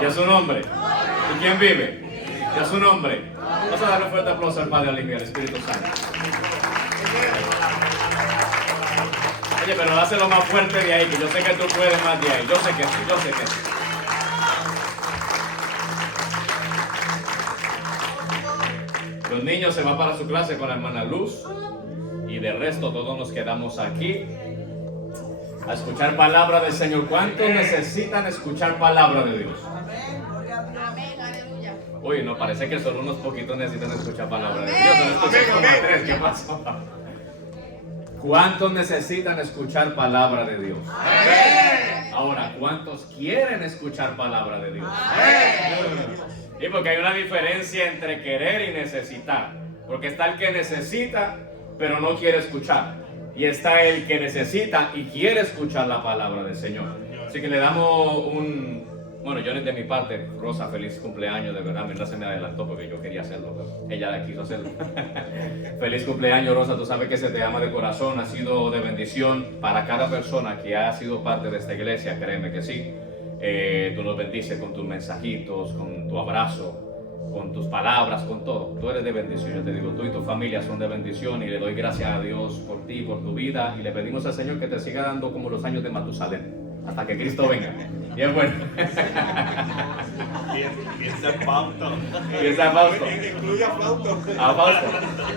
Y a su nombre. ¿Y quién vive? Y a su nombre. Vamos a darle un fuerte aplauso al Padre, al Hijo y al Espíritu Santo. Oye, pero dáselo más fuerte de ahí, que yo sé que tú puedes más de ahí. Yo sé que sí, yo sé que sí. Los niños se van para su clase con la hermana Luz. Y de resto todos nos quedamos aquí a escuchar palabra del Señor. ¿Cuántos necesitan escuchar palabra de Dios? Amén, aleluya. Uy, no, parece que solo unos poquitos necesitan escuchar palabra de Dios. No escuché como tres, ¿qué pasó? ¿Cuántos necesitan escuchar palabra de Dios? Ahora, ¿cuántos quieren escuchar palabra de Dios? Y porque hay una diferencia entre querer y necesitar. Porque está el que necesita, pero no quiere escuchar. Y está el que necesita y quiere escuchar la palabra del Señor. Así que le damos bueno, yo de mi parte, Rosa, feliz cumpleaños, de verdad, se me adelantó porque yo quería hacerlo, pero ella quiso hacerlo. Feliz cumpleaños, Rosa, tú sabes que se te ama de corazón, ha sido de bendición para cada persona que ha sido parte de esta iglesia, créeme que sí. Tú nos bendices con tus mensajitos, con tu abrazo, con tus palabras, con todo. Tú eres de bendición, yo te digo, tú y tu familia son de bendición y le doy gracias a Dios por ti, por tu vida y le pedimos al Señor que te siga dando como los años de Matusalén, hasta que Cristo venga. Y es bueno. Y ese Fausto. Y ese Fausto. Incluye a Fausto. A Fausto.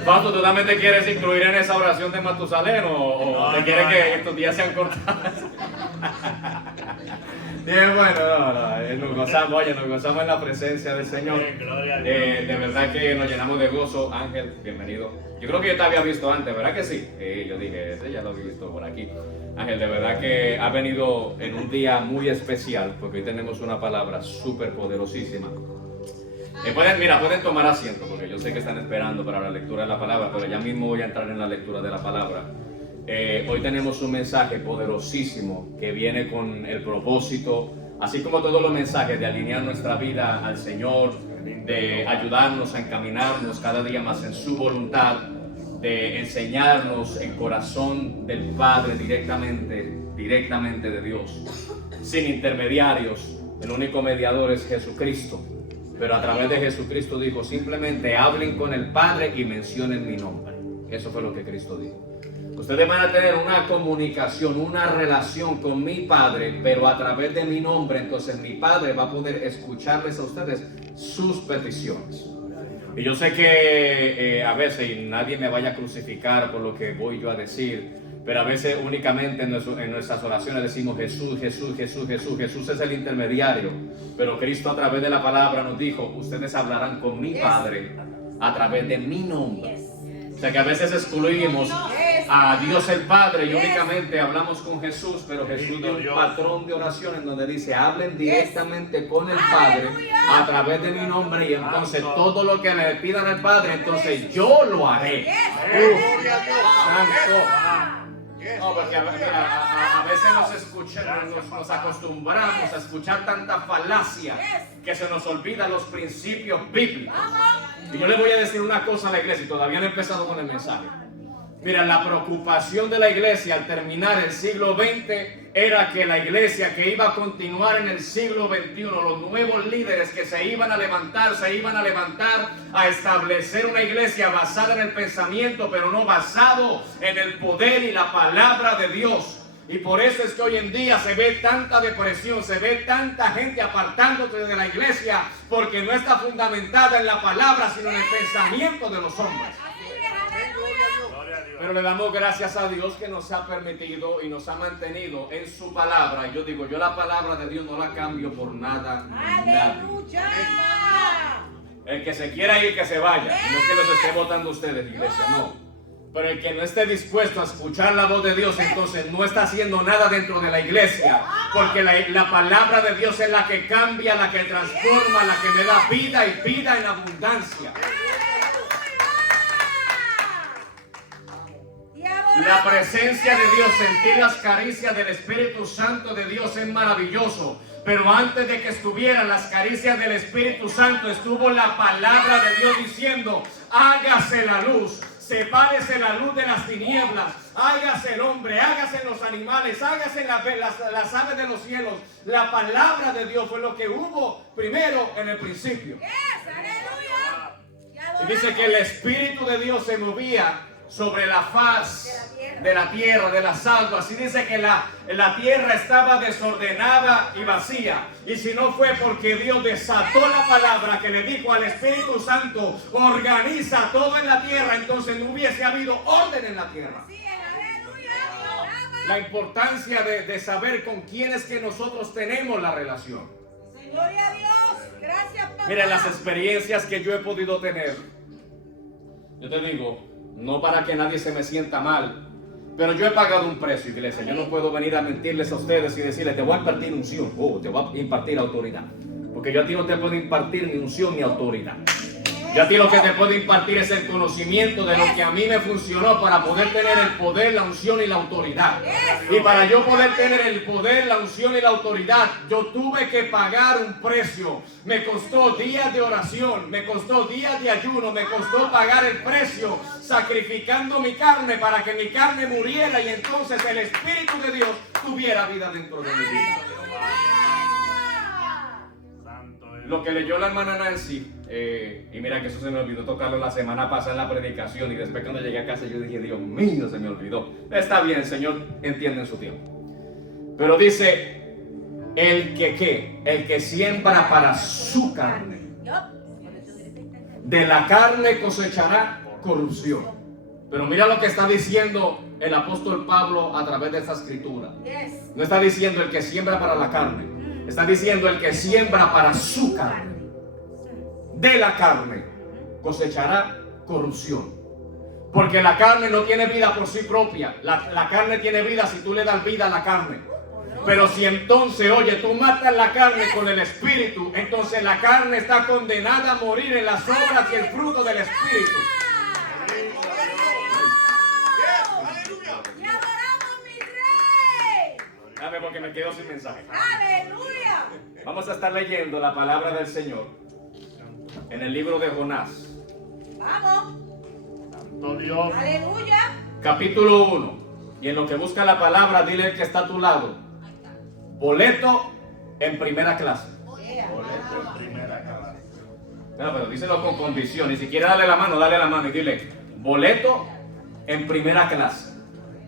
Fausto, ¿tú también te quieres incluir en esa oración de Matusalén o te quieres que estos días sean cortados? Bien, bueno, nos gozamos, oye, nos gozamos en la presencia del Señor. De verdad que nos llenamos de gozo. Ángel, bienvenido. Yo creo que yo te había visto antes, ¿verdad que sí? Yo dije, ese ya lo había visto por aquí. Ángel, de verdad que ha venido en un día muy especial, porque hoy tenemos una palabra súper poderosísima. Pueden tomar asiento, porque yo sé que están esperando para la lectura de la palabra, pero ya mismo voy a entrar en la lectura de la palabra. Hoy tenemos un mensaje poderosísimo que viene con el propósito, así como todos los mensajes, de alinear nuestra vida al Señor, de ayudarnos a encaminarnos cada día más en su voluntad, de enseñarnos el corazón del Padre directamente de Dios, sin intermediarios. El único mediador es Jesucristo, pero a través de Jesucristo dijo, simplemente hablen con el Padre y mencionen mi nombre. Eso fue lo que Cristo dijo. Ustedes van a tener una comunicación, una relación con mi Padre, pero a través de mi nombre. Entonces mi Padre va a poder escucharles a ustedes sus peticiones. Y yo sé que a veces, y nadie me vaya a crucificar por lo que voy yo a decir, pero a veces únicamente en nuestras oraciones decimos Jesús, Jesús, Jesús, Jesús. Jesús es el intermediario, pero Cristo a través de la palabra nos dijo, ustedes hablarán con mi Padre a través de mi nombre. O sea que a veces excluimos a Dios el Padre y únicamente hablamos con Jesús, pero Jesús dio un patrón de oración en donde dice, hablen directamente con el Padre a través de mi nombre y entonces todo lo que le pidan al Padre, entonces yo lo haré. Santo. No, porque a veces nos acostumbramos a escuchar tanta falacia que se nos olvidan los principios bíblicos. Y yo les voy a decir una cosa a la iglesia, y todavía no he empezado con el mensaje. Mira, la preocupación de la iglesia al terminar el siglo XX era que la iglesia que iba a continuar en el siglo XXI, los nuevos líderes que se iban a levantar a establecer una iglesia basada en el pensamiento, pero no basado en el poder y la palabra de Dios. Y por eso es que hoy en día se ve tanta depresión, se ve tanta gente apartándose de la iglesia, porque no está fundamentada en la palabra, sino en el pensamiento de los hombres. Pero le damos gracias a Dios que nos ha permitido y nos ha mantenido en su palabra. Y yo digo, yo la palabra de Dios no la cambio por nada. ¡Aleluya! El que se quiera ir, que se vaya. No es que los esté votando ustedes, iglesia, no. Pero el que no esté dispuesto a escuchar la voz de Dios, entonces no está haciendo nada dentro de la iglesia. Porque la palabra de Dios es la que cambia, la que transforma, la que me da vida y vida en abundancia. La presencia de Dios, sentir las caricias del Espíritu Santo de Dios es maravilloso. Pero antes de que estuvieran las caricias del Espíritu Santo, estuvo la palabra de Dios diciendo, hágase la luz. Sepárese la luz de las tinieblas. hágase el hombre, hágase en los animales, hágase en las aves de los cielos. La palabra de Dios fue lo que hubo primero en el principio. Y dice que el Espíritu de Dios se movía sobre la faz de la tierra, de las aguas. Y dice que la tierra estaba desordenada y vacía. Y si no fue porque Dios desató la palabra que le dijo al Espíritu Santo, organiza todo en la tierra, entonces no hubiese habido orden en la tierra. La importancia de saber con quién es que nosotros tenemos la relación. Gloria a Dios. Gracias, papá. Mira, las experiencias que yo he podido tener, yo te digo, no para que nadie se me sienta mal, pero yo he pagado un precio, iglesia. Yo no puedo venir a mentirles a ustedes y decirles, te voy a impartir unción, te voy a impartir autoridad. Porque yo a ti no te puedo impartir ni unción ni autoridad. Yo a ti lo que te puedo impartir es el conocimiento de lo que a mí me funcionó para poder tener el poder, la unción y la autoridad. Y para yo poder tener el poder, la unción y la autoridad, yo tuve que pagar un precio. Me costó días de oración, me costó días de ayuno, me costó pagar el precio, sacrificando mi carne para que mi carne muriera y entonces el Espíritu de Dios tuviera vida dentro de mi vida. Lo que leyó la hermana Nancy, y mira que eso se me olvidó tocarlo la semana pasada en la predicación, y después cuando llegué a casa yo dije, Dios mío, se me olvidó. Está bien, el Señor entiende en su tiempo. Pero dice, el que siembra para su carne, de la carne cosechará corrupción. Pero mira lo que está diciendo el apóstol Pablo a través de esta escritura. No está diciendo el que siembra para la carne. Está diciendo el que siembra para su carne, de la carne cosechará corrupción. Porque la carne no tiene vida por sí propia. La carne tiene vida si tú le das vida a la carne. Pero si entonces, oye, tú matas la carne con el Espíritu, entonces la carne está condenada a morir en las obras y el fruto del Espíritu. Dame porque me quedo sin mensaje. ¡Aleluya! Vamos a estar leyendo la palabra del Señor en el libro de Jonás. ¡Vamos! Santo Dios. ¡Aleluya! Capítulo 1. Y en lo que busca la palabra, dile al que está a tu lado: boleto en primera clase. Boleto en primera clase. Pero díselo con condición. Ni siquiera dale la mano y dile: boleto en primera clase.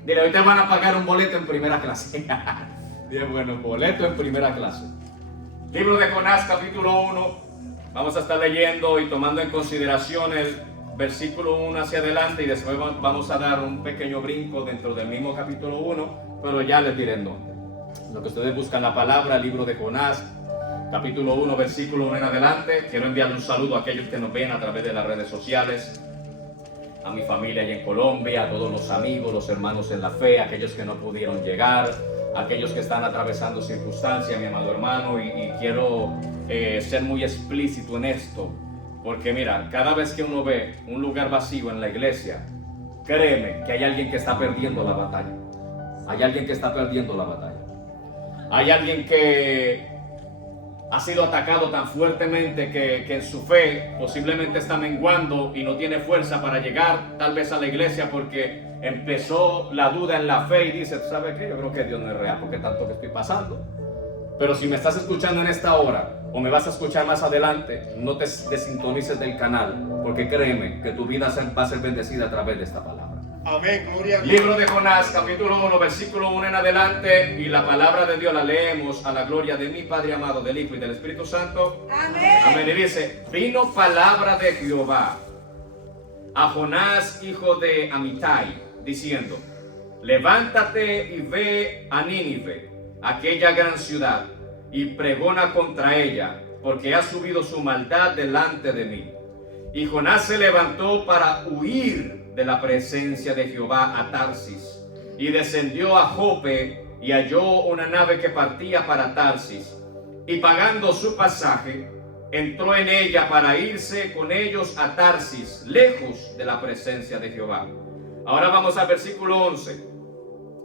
Dile, hoy te van a pagar un boleto en primera clase. Bien, bueno, boleto en primera clase. Libro de Jonás, capítulo 1. Vamos a estar leyendo y tomando en consideración el versículo 1 hacia adelante, y después vamos a dar un pequeño brinco dentro del mismo capítulo 1, pero ya les diré no. Lo que ustedes buscan la palabra, libro de Jonás, capítulo 1, versículo 1 en adelante. Quiero enviarle un saludo a aquellos que nos ven a través de las redes sociales, a mi familia allá en Colombia, a todos los amigos, los hermanos en la fe, a aquellos que no pudieron llegar, a aquellos que están atravesando circunstancias, mi amado hermano, y quiero ser muy explícito en esto, porque mira, cada vez que uno ve un lugar vacío en la iglesia, créeme que hay alguien que está perdiendo la batalla. Hay alguien que está perdiendo la batalla. Hay alguien que ha sido atacado tan fuertemente que en su fe posiblemente está menguando y no tiene fuerza para llegar tal vez a la iglesia porque empezó la duda en la fe y dice, ¿sabe qué? Yo creo que Dios no es real porque tanto que estoy pasando. Pero si me estás escuchando en esta hora o me vas a escuchar más adelante, no te desintonices del canal, porque créeme que tu vida va a ser bendecida a través de esta palabra. Amén, gloria a Dios. Libro de Jonás, capítulo 1, versículo 1 en adelante, y la palabra de Dios la leemos a la gloria de mi Padre amado, del Hijo y del Espíritu Santo. Amén. Amén. Y dice, vino palabra de Jehová a Jonás, hijo de Amitai, diciendo, levántate y ve a Nínive, aquella gran ciudad, y pregona contra ella, porque ha subido su maldad delante de mí. Y Jonás se levantó para huir de la presencia de Jehová a Tarsis, y descendió a Jope, y halló una nave que partía para Tarsis, y pagando su pasaje, entró en ella para irse con ellos a Tarsis, lejos de la presencia de Jehová. Ahora vamos al versículo 11,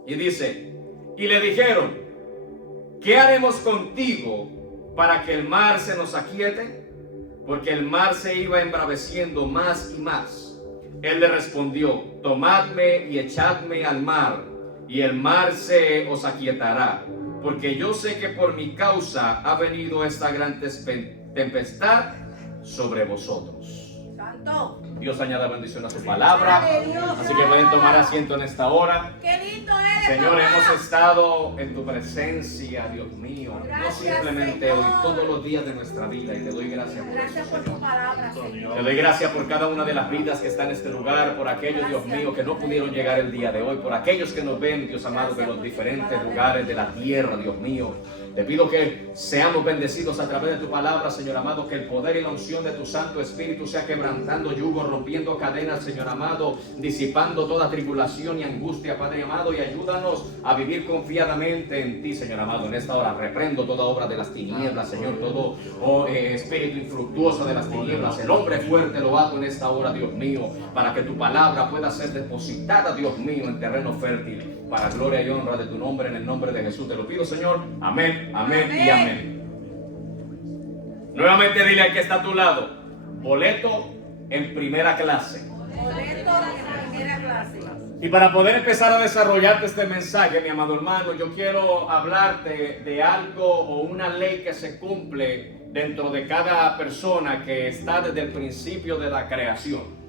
y dice, y le dijeron, ¿qué haremos contigo para que el mar se nos aquiete? Porque el mar se iba embraveciendo más y más. Él le respondió: tomadme y echadme al mar, y el mar se os aquietará, porque yo sé que por mi causa ha venido esta gran tempestad sobre vosotros. Santo. Dios añada bendición a su palabra. Así que pueden tomar asiento en esta hora. Qué lindo eres, Señor, papá. hemos estado en tu presencia, Dios mío. No Gracias, simplemente Señor. hoy, todos los días de nuestra vida. Y te doy gracias por Gracias eso, por tu Señor. palabra, Señor. Te doy gracias por cada una de las vidas que están en este lugar, por aquellos, Dios mío, que no pudieron llegar el día de hoy, por aquellos que nos ven, Dios amado, de los diferentes lugares de la tierra, Dios mío. Te pido que seamos bendecidos a través de tu palabra, Señor amado, que el poder y la unción de tu Santo Espíritu sea quebrantando yugos, rompiendo cadenas, Señor amado, disipando toda tribulación y angustia, Padre amado, y ayúdanos a vivir confiadamente en ti, Señor amado. En esta hora reprendo toda obra de las tinieblas, Señor, todo espíritu infructuoso de las tinieblas. El hombre fuerte lo hago en esta hora, Dios mío, para que tu palabra pueda ser depositada, Dios mío, en terreno fértil, para gloria y honra de tu nombre, en el nombre de Jesús te lo pido, Señor. Amén, amén y amén. Nuevamente dile al que está a tu lado: boleto en primera clase. Boleto de primera clase. Y para poder empezar a desarrollarte este mensaje, mi amado hermano, yo quiero hablarte de algo o una ley que se cumple dentro de cada persona que está desde el principio de la creación.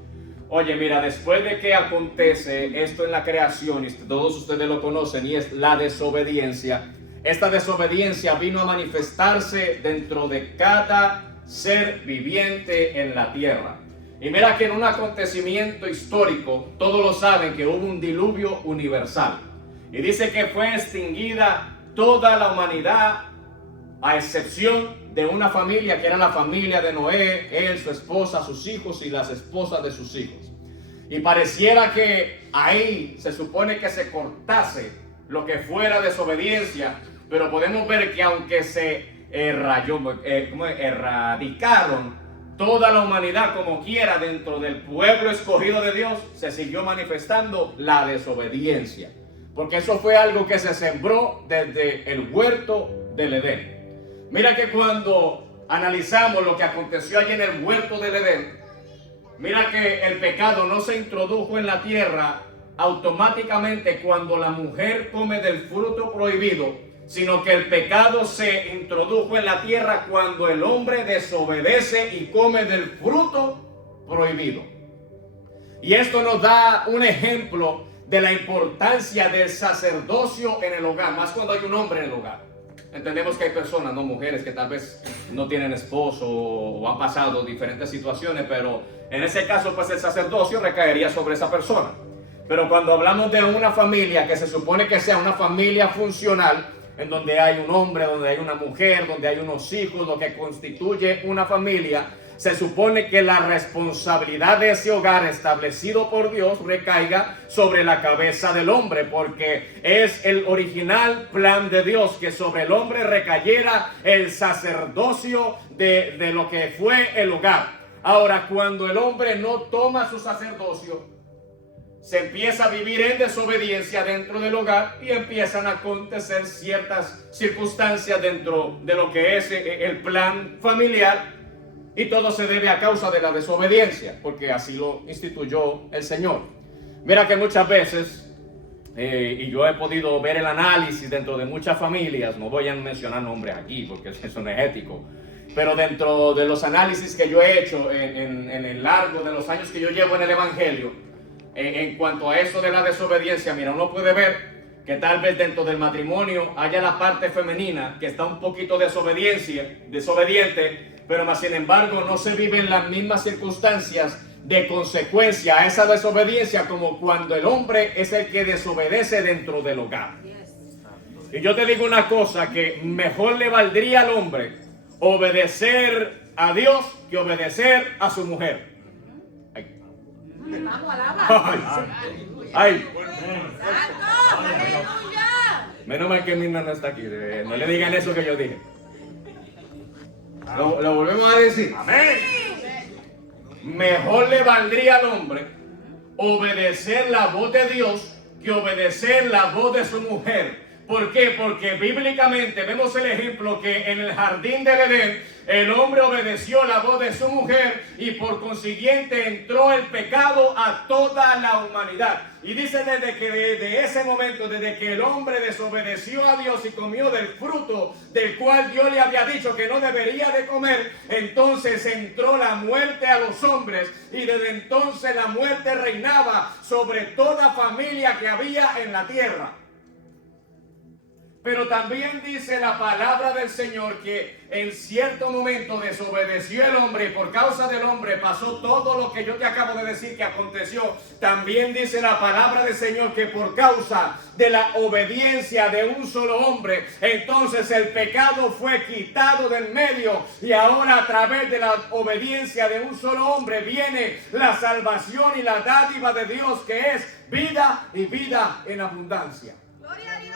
Oye, mira, después de que acontece esto en la creación, y todos ustedes lo conocen, y es la desobediencia, esta desobediencia vino a manifestarse dentro de cada ser viviente en la tierra. Y mira que en un acontecimiento histórico, todos lo saben, que hubo un diluvio universal. Y dice que fue extinguida toda la humanidad, a excepción de una familia que era la familia de Noé, él, su esposa, sus hijos y las esposas de sus hijos. Y pareciera que ahí se supone que se cortase lo que fuera desobediencia, pero podemos ver que aunque se erradicaron toda la humanidad como quiera dentro del pueblo escogido de Dios, se siguió manifestando la desobediencia, porque eso fue algo que se sembró desde el huerto del Edén. Mira que cuando analizamos lo que aconteció allí en el huerto del Edén, mira que el pecado no se introdujo en la tierra automáticamente cuando la mujer come del fruto prohibido, sino que el pecado se introdujo en la tierra cuando el hombre desobedece y come del fruto prohibido. Y esto nos da un ejemplo de la importancia del sacerdocio en el hogar, más cuando hay un hombre en el hogar. Entendemos que hay personas, no mujeres, que tal vez no tienen esposo o han pasado diferentes situaciones, pero en ese caso pues el sacerdocio recaería sobre esa persona. Pero cuando hablamos de una familia que se supone que sea una familia funcional, en donde hay un hombre, donde hay una mujer, donde hay unos hijos, lo que constituye una familia, se supone que la responsabilidad de ese hogar establecido por Dios recaiga sobre la cabeza del hombre, porque es el original plan de Dios que sobre el hombre recayera el sacerdocio de lo que fue el hogar. Ahora, cuando el hombre no toma su sacerdocio, se empieza a vivir en desobediencia dentro del hogar y empiezan a acontecer ciertas circunstancias dentro de lo que es el plan familiar. Y todo se debe a causa de la desobediencia, porque así lo instituyó el Señor. Mira que muchas veces, y yo he podido ver el análisis dentro de muchas familias, no voy a mencionar nombres aquí porque eso no es ético, pero dentro de los análisis que yo he hecho en el largo de los años que yo llevo en el Evangelio, en cuanto a eso de la desobediencia, mira, uno puede ver que tal vez dentro del matrimonio haya la parte femenina que está un poquito desobediente, pero más sin embargo no se viven las mismas circunstancias de consecuencia a esa desobediencia como cuando el hombre es el que desobedece dentro del hogar. Y yo te digo una cosa, que mejor le valdría al hombre obedecer a Dios que obedecer a su mujer. Vamos, alaba. Ay, Santo, aleluya. menos mal que Mirna no está aquí, no le digan eso que yo dije. Lo volvemos a decir. Amén. Mejor le valdría al hombre obedecer la voz de Dios que obedecer la voz de su mujer. ¿Por qué? Porque bíblicamente vemos el ejemplo que en el jardín del Edén el hombre obedeció la voz de su mujer y por consiguiente entró el pecado a toda la humanidad. Y dice desde ese momento, desde que el hombre desobedeció a Dios y comió del fruto del cual Dios le había dicho que no debería de comer, entonces entró la muerte a los hombres y desde entonces la muerte reinaba sobre toda familia que había en la tierra. Pero también dice la palabra del Señor que en cierto momento desobedeció el hombre y por causa del hombre pasó todo lo que yo te acabo de decir que aconteció. También dice la palabra del Señor que por causa de la obediencia de un solo hombre, entonces el pecado fue quitado del medio y ahora a través de la obediencia de un solo hombre viene la salvación y la dádiva de Dios, que es vida y vida en abundancia. Gloria a Dios.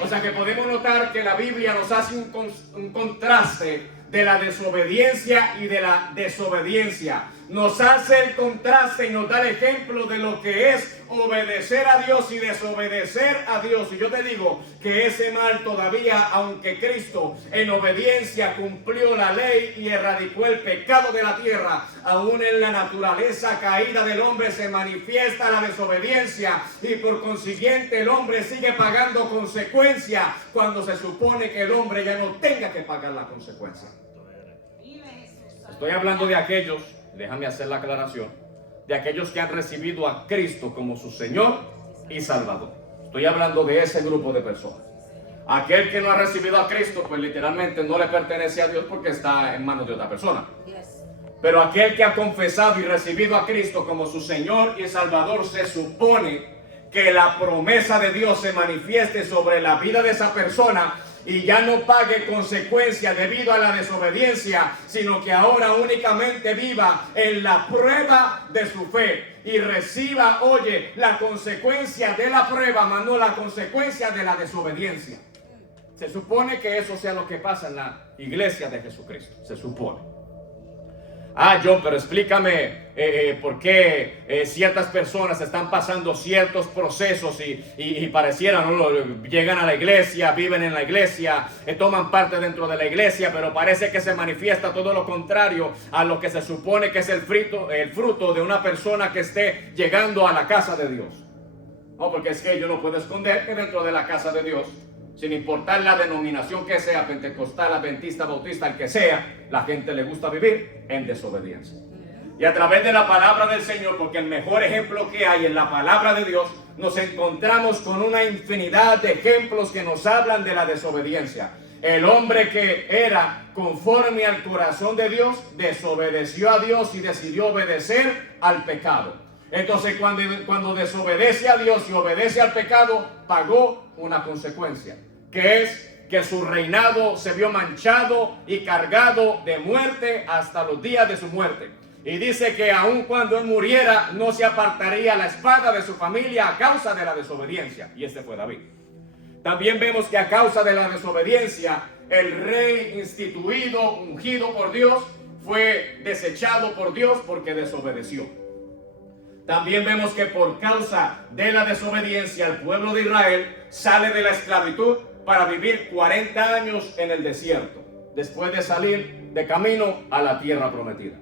O sea que podemos notar que la Biblia nos hace un contraste de la desobediencia y de la desobediencia. Nos hace el contraste y nos da el ejemplo de lo que es obedecer a Dios y desobedecer a Dios. Y yo te digo que ese mal todavía, aunque Cristo en obediencia cumplió la ley y erradicó el pecado de la tierra, aún en la naturaleza caída del hombre se manifiesta la desobediencia y por consiguiente el hombre sigue pagando consecuencias cuando se supone que el hombre ya no tenga que pagar la consecuencia. Estoy hablando de aquellos, déjame hacer la aclaración, de aquellos que han recibido a Cristo como su Señor y Salvador. Estoy hablando de ese grupo de personas. Aquel que no ha recibido a Cristo, pues literalmente no le pertenece a Dios porque está en manos de otra persona. Pero aquel que ha confesado y recibido a Cristo como su Señor y Salvador, se supone que la promesa de Dios se manifieste sobre la vida de esa persona y ya no pague consecuencias debido a la desobediencia, sino que ahora únicamente viva en la prueba de su fe y reciba, oye, la consecuencia de la prueba, mas no la consecuencia de la desobediencia. Se supone que eso sea lo que pasa en la iglesia de Jesucristo, se supone. John, pero explícame por qué ciertas personas están pasando ciertos procesos y parecieran, ¿no? Llegan a la iglesia, viven en la iglesia, toman parte dentro de la iglesia, pero parece que se manifiesta todo lo contrario a lo que se supone que es el fruto de una persona que esté llegando a la casa de Dios. No, porque es que yo no puedo esconder que dentro de la casa de Dios, sin importar la denominación que sea, pentecostal, adventista, bautista, el que sea, la gente le gusta vivir en desobediencia. Y a través de la palabra del Señor, porque el mejor ejemplo que hay en la palabra de Dios, nos encontramos con una infinidad de ejemplos que nos hablan de la desobediencia. El hombre que era conforme al corazón de Dios, desobedeció a Dios y decidió obedecer al pecado. Entonces cuando desobedece a Dios y obedece al pecado, pagó una consecuencia, que es que su reinado se vio manchado y cargado de muerte hasta los días de su muerte. Y dice que aun cuando él muriera, no se apartaría la espada de su familia a causa de la desobediencia. Y este fue David. También vemos que a causa de la desobediencia, el rey instituido, ungido por Dios, fue desechado por Dios porque desobedeció. También vemos que por causa de la desobediencia, el pueblo de Israel sale de la esclavitud para vivir 40 años en el desierto, después de salir de camino a la tierra prometida.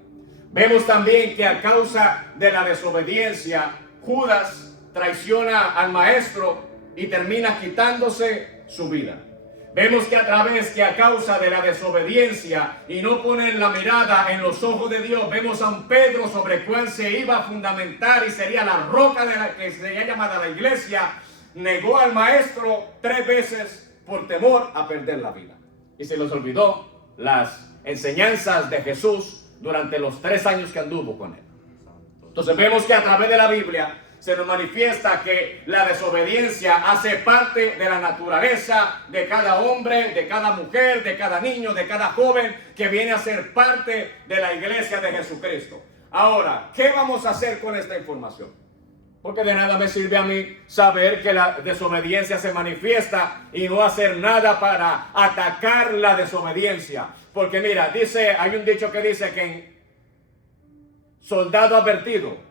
Vemos también que a causa de la desobediencia, Judas traiciona al maestro y termina quitándose su vida. Vemos que a causa de la desobediencia y no poner la mirada en los ojos de Dios, vemos a un Pedro sobre el cual se iba a fundamentar y sería la roca de la que sería llamada la iglesia, negó al maestro 3 veces por temor a perder la vida. Y se les olvidó las enseñanzas de Jesús durante los 3 años que anduvo con él. Entonces vemos que a través de la Biblia se nos manifiesta que la desobediencia hace parte de la naturaleza de cada hombre, de cada mujer, de cada niño, de cada joven que viene a ser parte de la iglesia de Jesucristo. Ahora, ¿qué vamos a hacer con esta información? Porque de nada me sirve a mí saber que la desobediencia se manifiesta y no hacer nada para atacar la desobediencia. Porque mira, hay un dicho que dice que en soldado advertido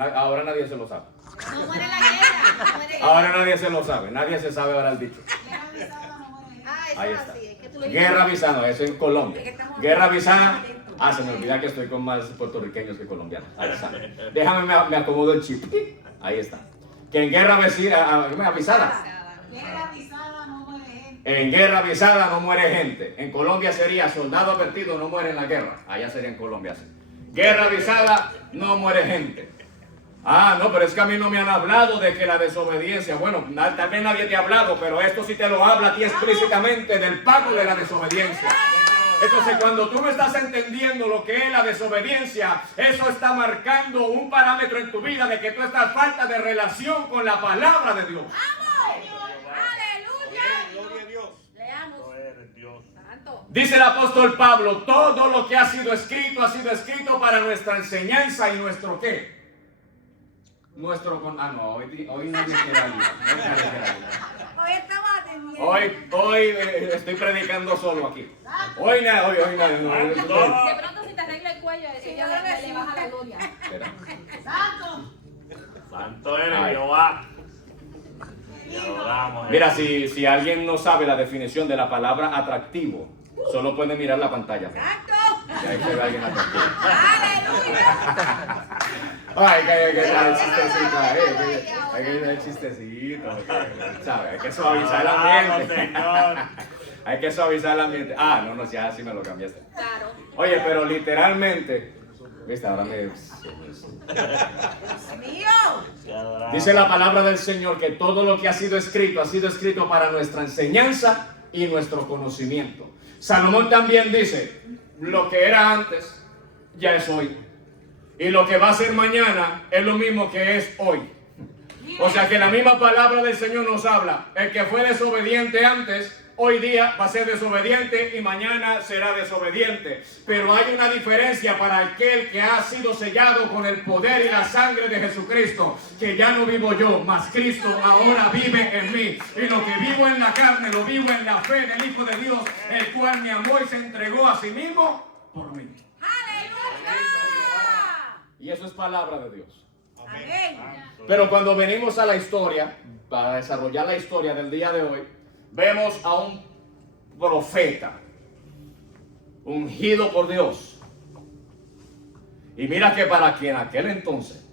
Ahora nadie se lo sabe. No muere la guerra. No muere Ahora nadie se lo sabe. Nadie se sabe ahora el dicho. Eso Ahí es está. así. Es que tú lo Guerra avisada, eso en Colombia. Es que estamos- Guerra avisada. Ah, se me olvida que estoy con más puertorriqueños que colombianos. Ahí está. Déjame, me acomodo el chip. Ahí está. Que en guerra avisada. En guerra avisada no muere gente. En Colombia sería soldado advertido no muere en la guerra. Allá sería en Colombia. Sí. Guerra avisada no muere gente. Ah, no, pero es que a mí no me han hablado de que la desobediencia. Bueno, tal vez nadie te ha hablado, pero esto sí te lo habla a ti explícitamente del pago de la desobediencia. Entonces, cuando tú no estás entendiendo lo que es la desobediencia, eso está marcando un parámetro en tu vida de que tú estás falta de relación con la palabra de Dios. ¡Aleluya! Gloria a Dios. Leamos. Tú eres Dios. Santo. Dice el apóstol Pablo, todo lo que ha sido escrito para nuestra enseñanza y nuestro ¿qué? Nuestro con... Ah, no, hoy nadie quiere ayuda. Hoy estamos atendiendo. Hoy estoy predicando solo aquí. Hoy nadie. De pronto si te arregla el cuello, eso Sí, ya yo creo que le sí. baja la gloria. Espera. Santo eres Ay. Jehová. Te adoramos. Mira, si alguien no sabe la definición de la palabra atractivo, solo puede mirar la pantalla. ¡Santo! Y ahí se ve alguien atractivo. ¡Aleluya! Ay, hay que dar el chistecito ahí. Hay que dar el chistecito. ¿Sabes? Hay que suavizar el ambiente. Señor. Hay que suavizar el ambiente. Ah, no, ya sí me lo cambiaste. Claro. Oye, pero literalmente, viste, ahora me... ¡Mío! Te adoramos. Dice la palabra del Señor que todo lo que ha sido escrito para nuestra enseñanza y nuestro conocimiento. Salomón también dice, lo que era antes ya es hoy. Y lo que va a ser mañana es lo mismo que es hoy. O sea que la misma palabra del Señor nos habla. El que fue desobediente antes, hoy día va a ser desobediente y mañana será desobediente. Pero hay una diferencia para aquel que ha sido sellado con el poder y la sangre de Jesucristo. Que ya no vivo yo, mas Cristo ahora vive en mí. Y lo que vivo en la carne, lo vivo en la fe del Hijo de Dios, el cual me amó y se entregó a sí mismo por mí. ¡Aleluya! Y eso es palabra de Dios. Amén. Pero cuando venimos a la historia, para desarrollar la historia del día de hoy, vemos a un profeta ungido por Dios. Y mira que para que en aquel entonces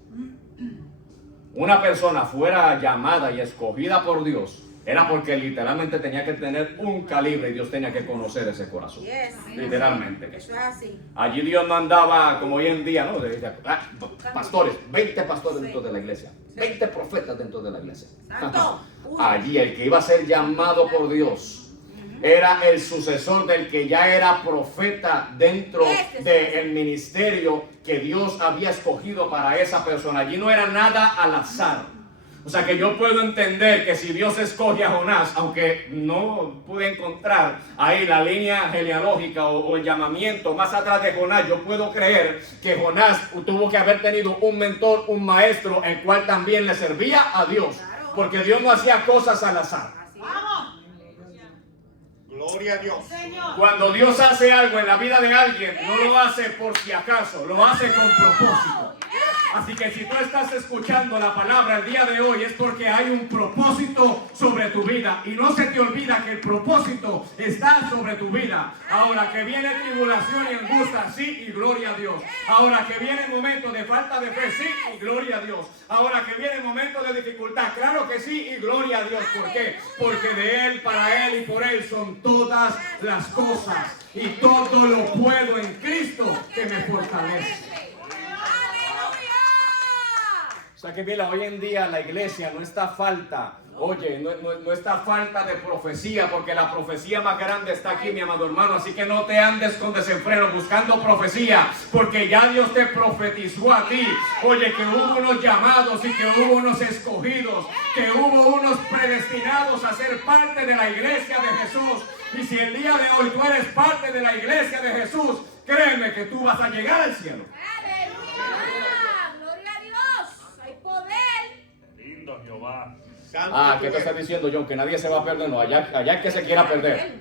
una persona fuera llamada y escogida por Dios, era porque literalmente tenía que tener un calibre y Dios tenía que conocer ese corazón. Yes. Literalmente. Eso es así. Allí Dios mandaba, como hoy en día, ¿no? Pastores, 20 pastores dentro de la iglesia, 20 profetas dentro de la iglesia. Santo. Allí el que iba a ser llamado por Dios era el sucesor del que ya era profeta dentro del ministerio que Dios había escogido para esa persona. Allí no era nada al azar. O sea que yo puedo entender que si Dios escoge a Jonás, aunque no pude encontrar ahí la línea genealógica o el llamamiento más atrás de Jonás, yo puedo creer que Jonás tuvo que haber tenido un mentor, un maestro, el cual también le servía a Dios. Porque Dios no hacía cosas al azar. Así es. Gloria a Dios. Cuando Dios hace algo en la vida de alguien, no lo hace por si acaso, lo hace con propósito. Así que si tú estás escuchando la palabra el día de hoy es porque hay un propósito sobre tu vida. Y no se te olvida que el propósito está sobre tu vida. Ahora que viene tribulación y angustia, sí, y gloria a Dios. Ahora que viene momento de falta de fe, sí, y gloria a Dios. Ahora que viene momento de dificultad, claro que sí, y gloria a Dios. ¿Por qué? Porque de Él, para Él y por Él son todas las cosas. Y todo lo puedo en Cristo que me fortalece. O sea que mira, hoy en día la iglesia no está falta, oye, no está falta de profecía, porque la profecía más grande está aquí, mi amado hermano. Así que no te andes con desenfreno buscando profecía, porque ya Dios te profetizó a ti. Oye, que hubo unos llamados y que hubo unos escogidos, que hubo unos predestinados a ser parte de la iglesia de Jesús. Y si el día de hoy tú eres parte de la iglesia de Jesús, créeme que tú vas a llegar al cielo. Lindo Jehová. Ah, ¿qué te estás diciendo, John? Que nadie se va a perder. No, allá que se quiera perder.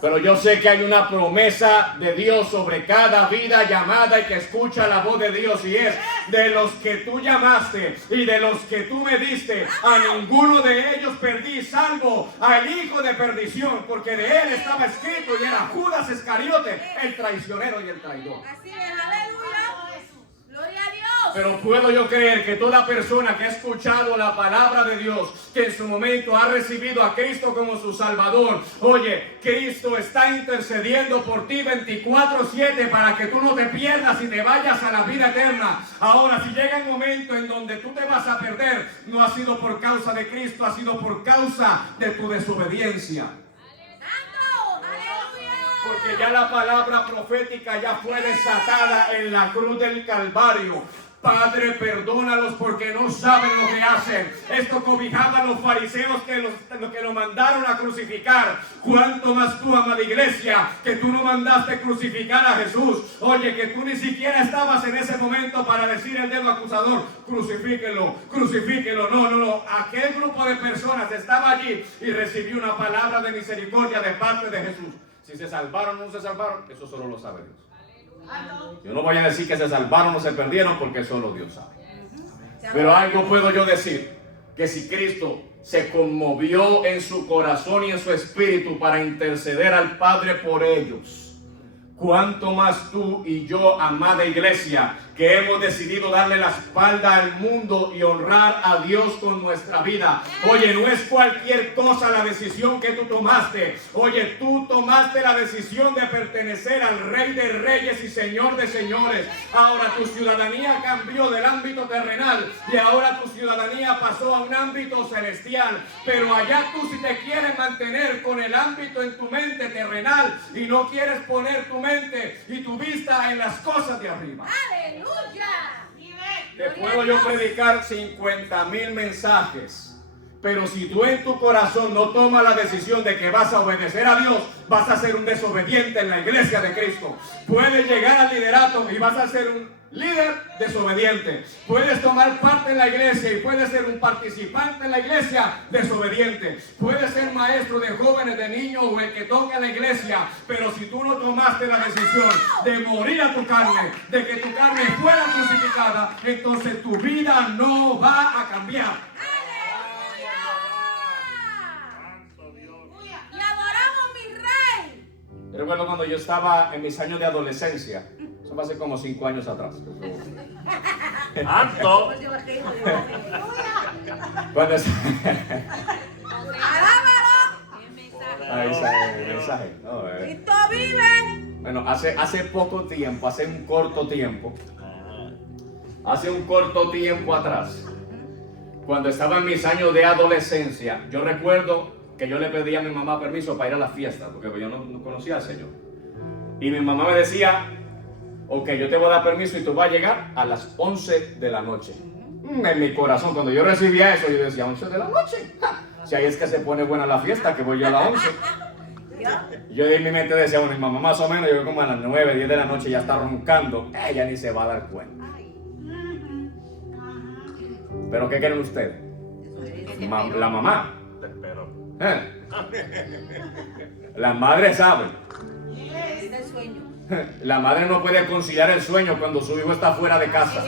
Pero yo sé que hay una promesa de Dios sobre cada vida llamada y que escucha la voz de Dios, y es: de los que tú llamaste y de los que tú me diste, a ninguno de ellos perdí, salvo al hijo de perdición, porque de él estaba escrito, y era Judas Iscariote, el traicionero y el traidor. Así es, aleluya. Gloria a Dios. Pero puedo yo creer que toda persona que ha escuchado la palabra de Dios, que en su momento ha recibido a Cristo como su Salvador, oye, Cristo está intercediendo por ti 24/7 para que tú no te pierdas y te vayas a la vida eterna. Ahora, si llega un momento en donde tú te vas a perder, no ha sido por causa de Cristo, ha sido por causa de tu desobediencia. Porque ya la palabra profética ya fue desatada en la cruz del Calvario. Padre, perdónalos porque no saben lo que hacen. Esto cobijaba a los fariseos que lo mandaron a crucificar. ¿Cuánto más tú, amada iglesia, que tú no mandaste crucificar a Jesús? Oye, que tú ni siquiera estabas en ese momento para decir el dedo acusador: crucifíquenlo, crucifíquenlo. No. Aquel grupo de personas estaba allí y recibió una palabra de misericordia de parte de Jesús. Si se salvaron o no se salvaron, eso solo lo sabe Dios. Yo no voy a decir que se salvaron o se perdieron, porque solo Dios sabe. Pero algo puedo yo decir: que si Cristo se conmovió en su corazón y en su espíritu para interceder al Padre por ellos, cuánto más tú y yo, amada iglesia, que hemos decidido darle la espalda al mundo y honrar a Dios con nuestra vida. Oye, no es cualquier cosa la decisión que tú tomaste. Oye, tú tomaste la decisión de pertenecer al Rey de Reyes y Señor de Señores. Ahora tu ciudadanía cambió del ámbito terrenal y ahora tu ciudadanía pasó a un ámbito celestial. Pero allá tú, si te quieres mantener con el ámbito en tu mente terrenal y no quieres poner tu mente y tu vista en las cosas de arriba. Aleluya. Te puedo yo predicar 50,000 mensajes, pero si tú en tu corazón no tomas la decisión de que vas a obedecer a Dios, vas a ser un desobediente en la iglesia de Cristo. Puedes llegar al liderato y vas a ser un líder desobediente. Puedes tomar parte en la iglesia y puedes ser un participante en la iglesia desobediente. Puedes ser maestro de jóvenes, de niños o el que toque a la iglesia, pero si tú no tomaste la decisión de morir a tu carne, de que tu carne fuera crucificada, entonces tu vida no va a cambiar. Y adoramos mi Rey. Yo recuerdo cuando yo estaba en mis años de adolescencia. Eso fue hace como 5 años atrás. ¡Santo! Cuando Alábalo. ahí sale el mensaje. No, Cristo vive. Bueno, hace poco tiempo, hace un corto tiempo atrás, cuando estaba en mis años de adolescencia, yo recuerdo que yo le pedí a mi mamá permiso para ir a la fiesta, porque yo no conocía al Señor. Y mi mamá me decía: ok, yo te voy a dar permiso y tú vas a llegar a las 11 de la noche. En mi corazón, cuando yo recibía eso, yo decía: 11 de la noche. ¡Ja! Si ahí es que se pone buena la fiesta, que voy yo a las 11. Yo en mi mente decía: bueno, mi mamá más o menos, yo como a las 9, 10 de la noche ya está roncando. Ella ni se va a dar cuenta. ¿Pero qué quieren ustedes? La mamá. Te espero. La madre sabe. Es el sueño. La madre no puede conciliar el sueño cuando su hijo está fuera de casa.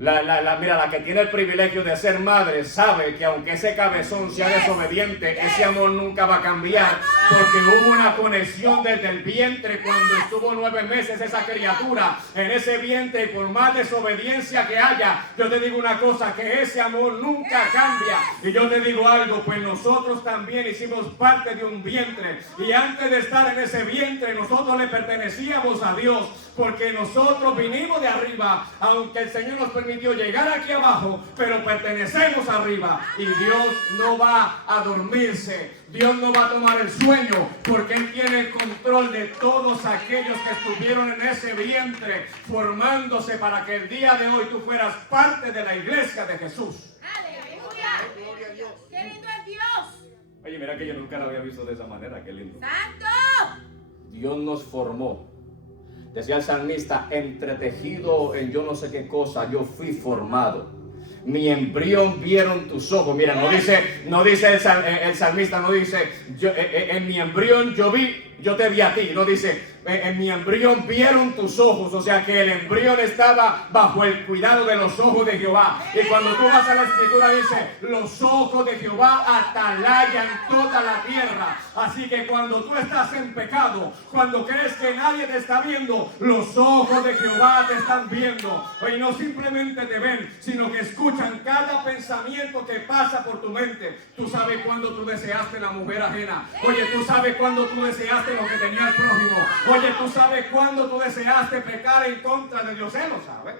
Mira, la que tiene el privilegio de ser madre sabe que aunque ese cabezón sea desobediente, ese amor nunca va a cambiar, porque hubo una conexión desde el vientre cuando estuvo 9 meses esa criatura en ese vientre, y por más desobediencia que haya, yo te digo una cosa, que ese amor nunca cambia. Y yo te digo algo, pues nosotros también hicimos parte de un vientre, y antes de estar en ese vientre nosotros le pertenecíamos a Dios, porque nosotros vinimos de arriba, aunque el Señor nos permitió llegar aquí abajo, pero pertenecemos arriba, y Dios no va a dormirse, Dios no va a tomar el sueño, porque Él tiene el control de todos aquellos que estuvieron en ese vientre, formándose para que el día de hoy tú fueras parte de la iglesia de Jesús. Aleluya. Qué lindo es Dios. Oye, mira que yo nunca lo había visto de esa manera, qué lindo. Santo. Dios nos formó. Decía el salmista: entretejido en yo no sé qué cosa, yo fui formado. mi embrión vieron tus ojos. Mira, no dice el salmista, no dice, en mi embrión yo te vi a ti. No dice, en mi embrión vieron tus ojos. O sea que el embrión estaba bajo el cuidado de los ojos de Jehová. Y cuando tú vas a la escritura dice, los ojos de Jehová atalayan toda la tierra. Así que cuando tú estás en pecado, cuando crees que nadie te está viendo, los ojos de Jehová te están viendo. Y no simplemente te ven, sino que escuchan cada pensamiento que pasa por tu mente. Tú sabes cuando tú deseaste la mujer ajena. Oye, tú sabes cuando tú deseaste lo que tenía el prójimo. Oye, tú sabes cuando tú deseaste pecar en contra de Dios. Él lo sabe.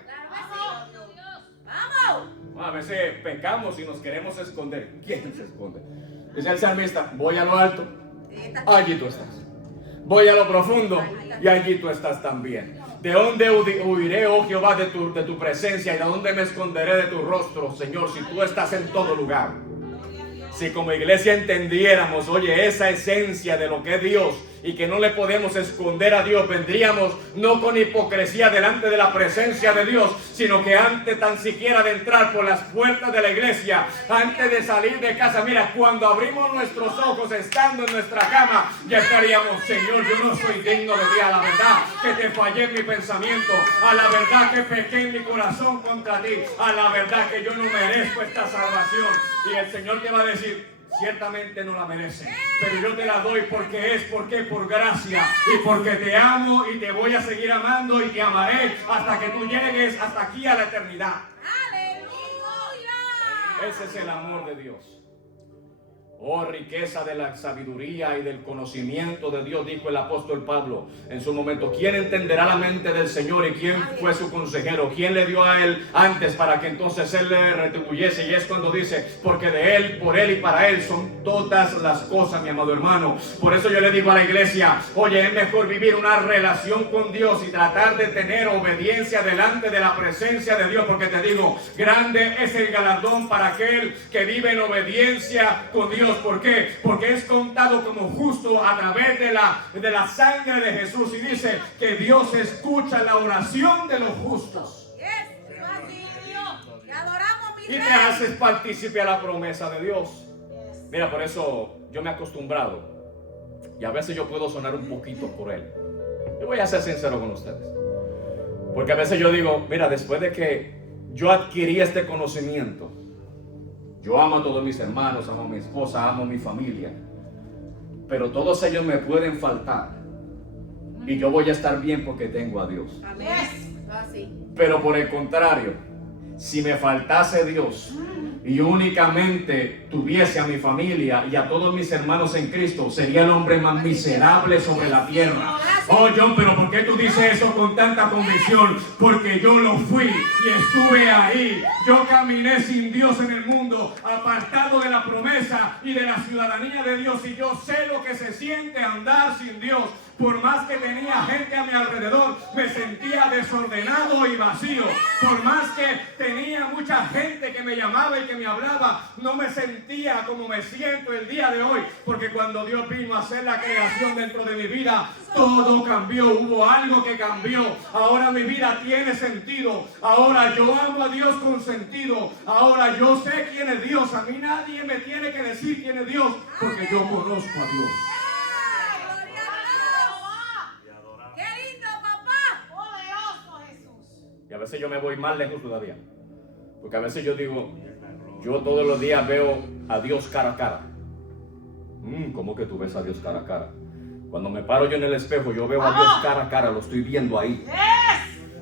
¡Vamos! A veces pecamos y nos queremos esconder. ¿Quién se esconde? Dice el salmista, voy a lo alto, allí tú estás. Voy a lo profundo y allí tú estás también. ¿De dónde huiré, oh Jehová, de tu presencia? ¿Y de dónde me esconderé de tu rostro, Señor, si tú estás en todo lugar? Si como iglesia entendiéramos, oye, esa esencia de lo que es Dios y que no le podemos esconder a Dios, vendríamos no con hipocresía delante de la presencia de Dios, sino que antes tan siquiera de entrar por las puertas de la iglesia, antes de salir de casa, mira, cuando abrimos nuestros ojos estando en nuestra cama, ya estaríamos, Señor, yo no soy digno de ti, a la verdad que te fallé en mi pensamiento, a la verdad que pequé en mi corazón contra ti, a la verdad que yo no merezco esta salvación. Y el Señor te va a decir, ciertamente no la mereces, pero yo te la doy porque por gracia y porque te amo y te voy a seguir amando y te amaré hasta que tú llegues hasta aquí a la eternidad. ¡Aleluya! Ese es el amor de Dios. Oh, riqueza de la sabiduría y del conocimiento de Dios, dijo el apóstol Pablo en su momento. ¿Quién entenderá la mente del Señor y quién fue su consejero? ¿Quién le dio a él antes para que entonces él le retribuyese? Y es cuando dice, porque de él, por él y para él son todas las cosas, mi amado hermano. Por eso yo le digo a la iglesia, oye, es mejor vivir una relación con Dios y tratar de tener obediencia delante de la presencia de Dios, porque te digo, grande es el galardón para aquel que vive en obediencia con Dios. ¿Por qué? Porque es contado como justo a través de la sangre de Jesús. Y dice que Dios escucha la oración de los justos. Te adoramos, mi Y te rey. haces partícipe a la promesa de Dios. Mira, por eso yo me he acostumbrado. Y a veces yo puedo sonar un poquito por él. Yo voy a ser sincero con ustedes. Porque a veces yo digo, mira, después de que yo adquirí este conocimiento, yo amo a todos mis hermanos, amo a mi esposa, amo a mi familia, pero todos ellos me pueden faltar y yo voy a estar bien porque tengo a Dios. Amén. Así. Pero por el contrario, si me faltase Dios y únicamente tuviese a mi familia y a todos mis hermanos en Cristo, sería el hombre más miserable sobre la tierra. Oh, John, pero ¿por qué tú dices eso con tanta convicción? Porque yo lo fui y estuve ahí. Yo caminé sin Dios en el mundo, apartado de la promesa y de la ciudadanía de Dios, y yo sé lo que se siente andar sin Dios. Por más que tenía gente a mi alrededor, me sentía desordenado y vacío. Por más que tenía mucha gente que me llamaba y que me hablaba, no me sentía como me siento el día de hoy. Porque cuando Dios vino a hacer la creación dentro de mi vida, todo cambió. Hubo algo que cambió. Ahora mi vida tiene sentido. Ahora yo amo a Dios con sentido. Ahora yo sé quién es Dios. A mí nadie me tiene que decir quién es Dios, porque yo conozco a Dios. ¡Qué lindo, papá! ¡Poderoso Jesús! Y a veces yo me voy más lejos todavía. Porque a veces yo digo, yo todos los días veo a Dios cara a cara. ¿Cómo que tú ves a Dios cara a cara? Cuando me paro yo en el espejo, yo veo a Dios cara a cara, lo estoy viendo ahí.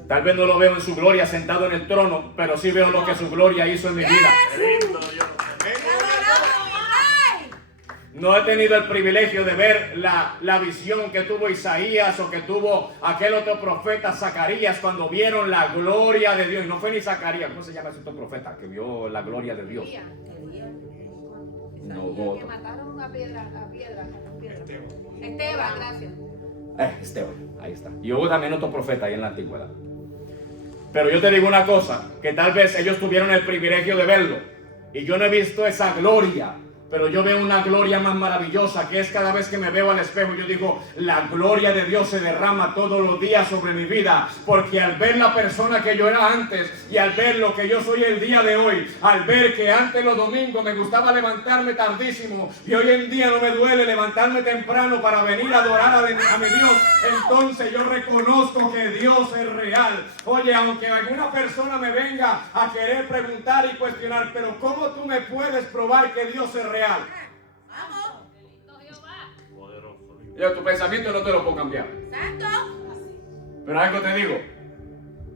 Tal vez no lo veo en su gloria sentado en el trono, pero sí veo lo que su gloria hizo en mi vida. Lindo Dios. No he tenido el privilegio de ver la visión que tuvo Isaías o que tuvo aquel otro profeta Zacarías cuando vieron la gloria de Dios. No fue ni Zacarías, ¿cómo se llama ese otro profeta que vio la gloria de Dios? No, Que mataron a piedra. Esteban, gracias. Esteban, ahí está. Y hubo también otro profeta ahí en la antigüedad. Pero yo te digo una cosa, que tal vez ellos tuvieron el privilegio de verlo y yo no he visto esa gloria Pero yo veo una gloria más maravillosa, que es cada vez que me veo al espejo, yo digo, la gloria de Dios se derrama todos los días sobre mi vida, porque al ver la persona que yo era antes y al ver lo que yo soy el día de hoy, al ver que antes los domingos me gustaba levantarme tardísimo y hoy en día no me duele levantarme temprano para venir a adorar a mi Dios, entonces yo reconozco que Dios es real. Oye, aunque alguna persona me venga a querer preguntar y cuestionar, pero ¿cómo tú me puedes probar que Dios es real? Vamos. Poderoso. Yo, tu pensamiento no te lo puedo cambiar. Santo. Pero algo te digo,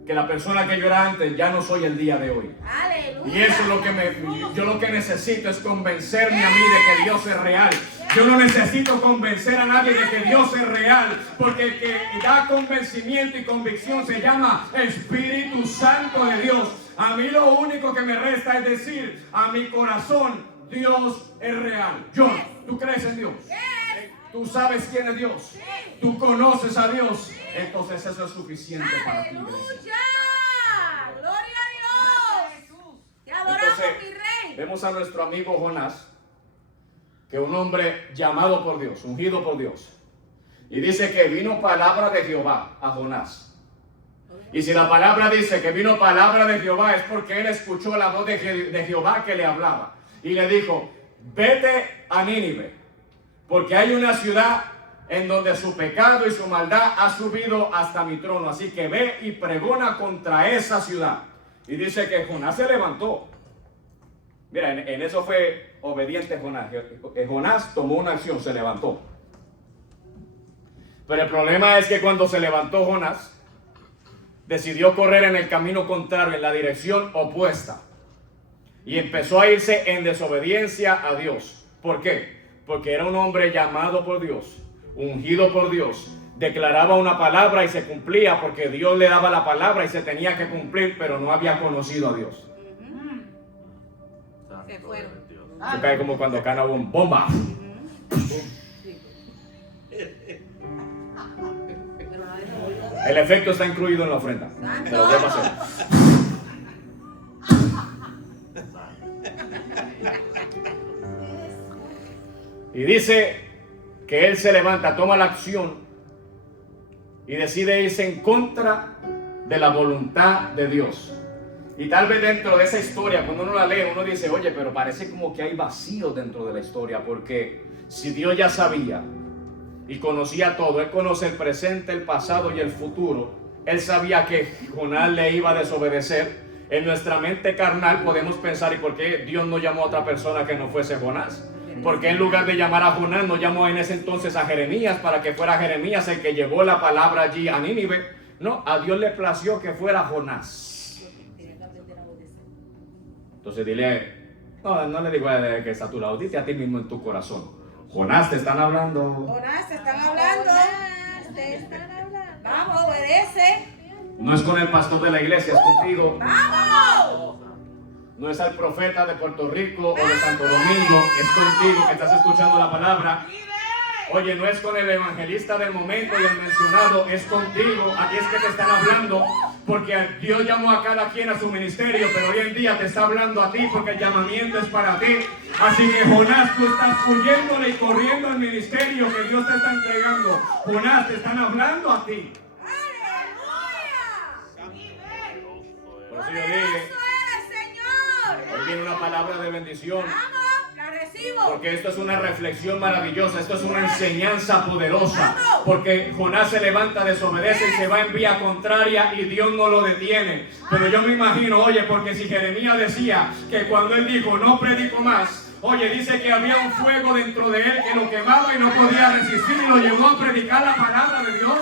que la persona que yo era antes ya no soy el día de hoy. Aleluya. Y eso es lo que yo lo que necesito es convencerme a mí de que Dios es real. Yo no necesito convencer a nadie de que Dios es real, porque el que da convencimiento y convicción se llama Espíritu Santo de Dios. A mí lo único que me resta es decir a mi corazón, Dios es real. John, ¿tú crees en Dios? ¿Tú sabes quién es Dios? ¿Tú conoces a Dios? Entonces eso es suficiente para ti. Aleluya. Gloria a Dios. Te adoramos, Entonces, mi rey. vemos a nuestro amigo Jonás, que es un hombre llamado por Dios, ungido por Dios. Y dice que vino palabra de Jehová a Jonás. Y si la palabra dice que vino palabra de Jehová, es porque él escuchó la voz de Jehová que le hablaba. Y le dijo, vete a Nínive, porque hay una ciudad en donde su pecado y su maldad ha subido hasta mi trono. Así que ve y pregona contra esa ciudad. Y dice que Jonás se levantó. Mira, en eso fue obediente Jonás. Jonás tomó una acción, se levantó. Pero el problema es que cuando se levantó Jonás, decidió correr en el camino contrario, en la dirección opuesta. Y empezó a irse en desobediencia a Dios. ¿Por qué? Porque era un hombre llamado por Dios, ungido por Dios. Declaraba una palabra y se cumplía porque Dios le daba la palabra y se tenía que cumplir, pero no había conocido a Dios. Se fueron. Se cae como cuando cae una bomba. El efecto está incluido en la ofrenda. Te lo debo hacer. Y dice que él se levanta, toma la acción y decide irse en contra de la voluntad de Dios. Y tal vez dentro de esa historia, cuando uno la lee, uno dice, oye, pero parece como que hay vacío dentro de la historia, porque si Dios ya sabía y conocía todo, Él conoce el presente, el pasado y el futuro, Él sabía que Jonás le iba a desobedecer. En nuestra mente carnal podemos pensar, ¿y por qué Dios no llamó a otra persona que no fuese Jonás? Porque en lugar de llamar a Jonás, no llamó en ese entonces a Jeremías para que fuera Jeremías el que llevó la palabra allí a Nínive. No, a Dios le plació que fuera Jonás. Entonces dile, no le digo a que está a tu lado, dite a ti mismo en tu corazón, Jonás, te están hablando. Jonás, te están hablando. Vamos, obedece. No es con el pastor de la iglesia, es contigo. Vamos. No es al profeta de Puerto Rico o de Santo Domingo, es contigo que estás escuchando la palabra. Oye, no es con el evangelista del momento y el mencionado, es contigo. Aquí es que te están hablando, porque Dios llamó a cada quien a su ministerio, pero hoy en día te está hablando a ti porque el llamamiento es para ti. Así que Jonás, tú estás huyéndole y corriendo al ministerio que Dios te está entregando. Jonás, te están hablando a ti. Por eso yo dije, hoy viene una palabra de bendición. Porque esto es una reflexión maravillosa, esto es una enseñanza poderosa. Porque Jonás se levanta, desobedece y se va en vía contraria y Dios no lo detiene. Pero yo me imagino, oye, porque si Jeremías decía que cuando él dijo no predico más, oye, dice que había un fuego dentro de él que lo quemaba y no podía resistir y lo llevó a predicar la palabra de Dios.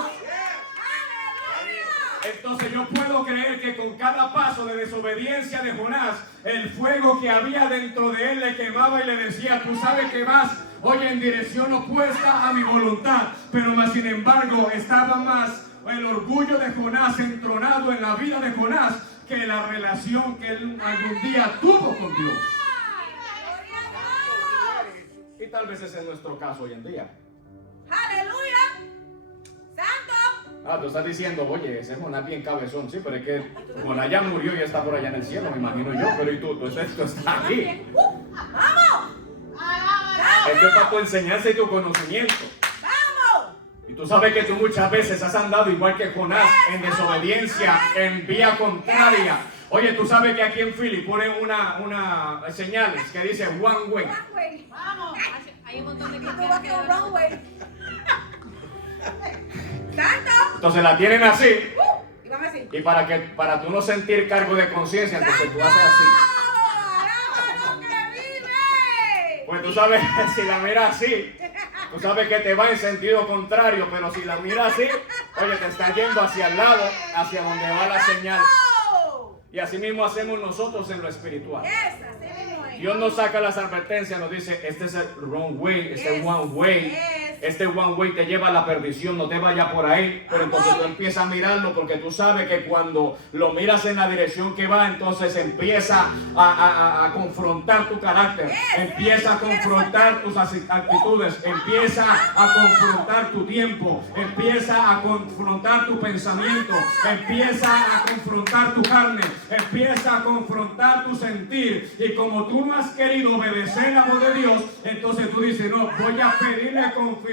Entonces yo puedo creer que con cada paso de desobediencia de Jonás, el fuego que había dentro de él le quemaba y le decía, tú sabes que vas hoy en dirección opuesta a mi voluntad. Pero más sin embargo estaba más el orgullo de Jonás entronado en la vida de Jonás que la relación que él algún día tuvo con Dios. Y tal vez ese es nuestro caso hoy en día. ¡Aleluya! ¡Santo! Tú estás diciendo, oye, ese Jonás bien cabezón. Sí, pero es que Jonás ya murió y está por allá en el cielo, me imagino yo. Pero ¿y tú? Esto está aquí. ¡Vamos! Esto es para tu enseñanza y tu conocimiento. Y tú sabes que tú muchas veces has andado igual que Jonás, en desobediencia, en vía contraria. Oye, tú sabes que aquí en Philly ponen una señales que dice one way. Vamos. Hay un montón de Y tú vas cristianos que con deben- wrong way. ¡Tanto! Entonces la tienen así. Y vamos así. Y para tú no sentir cargo de conciencia, entonces tú haces así. ¡Alaba lo que vive! Pues tú sabes que si la miras así, tú sabes que te va en sentido contrario, pero si la miras así, oye, te está yendo hacia el lado, hacia donde va la señal. Y así mismo hacemos nosotros en lo espiritual. Yes, así mismo es. Dios nos saca las advertencias, nos dice, este es el wrong way, este es Yes, one way. yes. Este one way te lleva a la perdición, no te vayas por ahí. Pero entonces tú empiezas a mirarlo porque tú sabes que cuando lo miras en la dirección que va, entonces empieza a confrontar tu carácter, empieza a confrontar tus actitudes, empieza a confrontar tu tiempo, empieza a confrontar tu pensamiento, empieza a confrontar tu carne, empieza a confrontar tu sentir. Y como tú no has querido obedecer la voz de Dios, entonces tú dices, no, voy a pedirle confirmación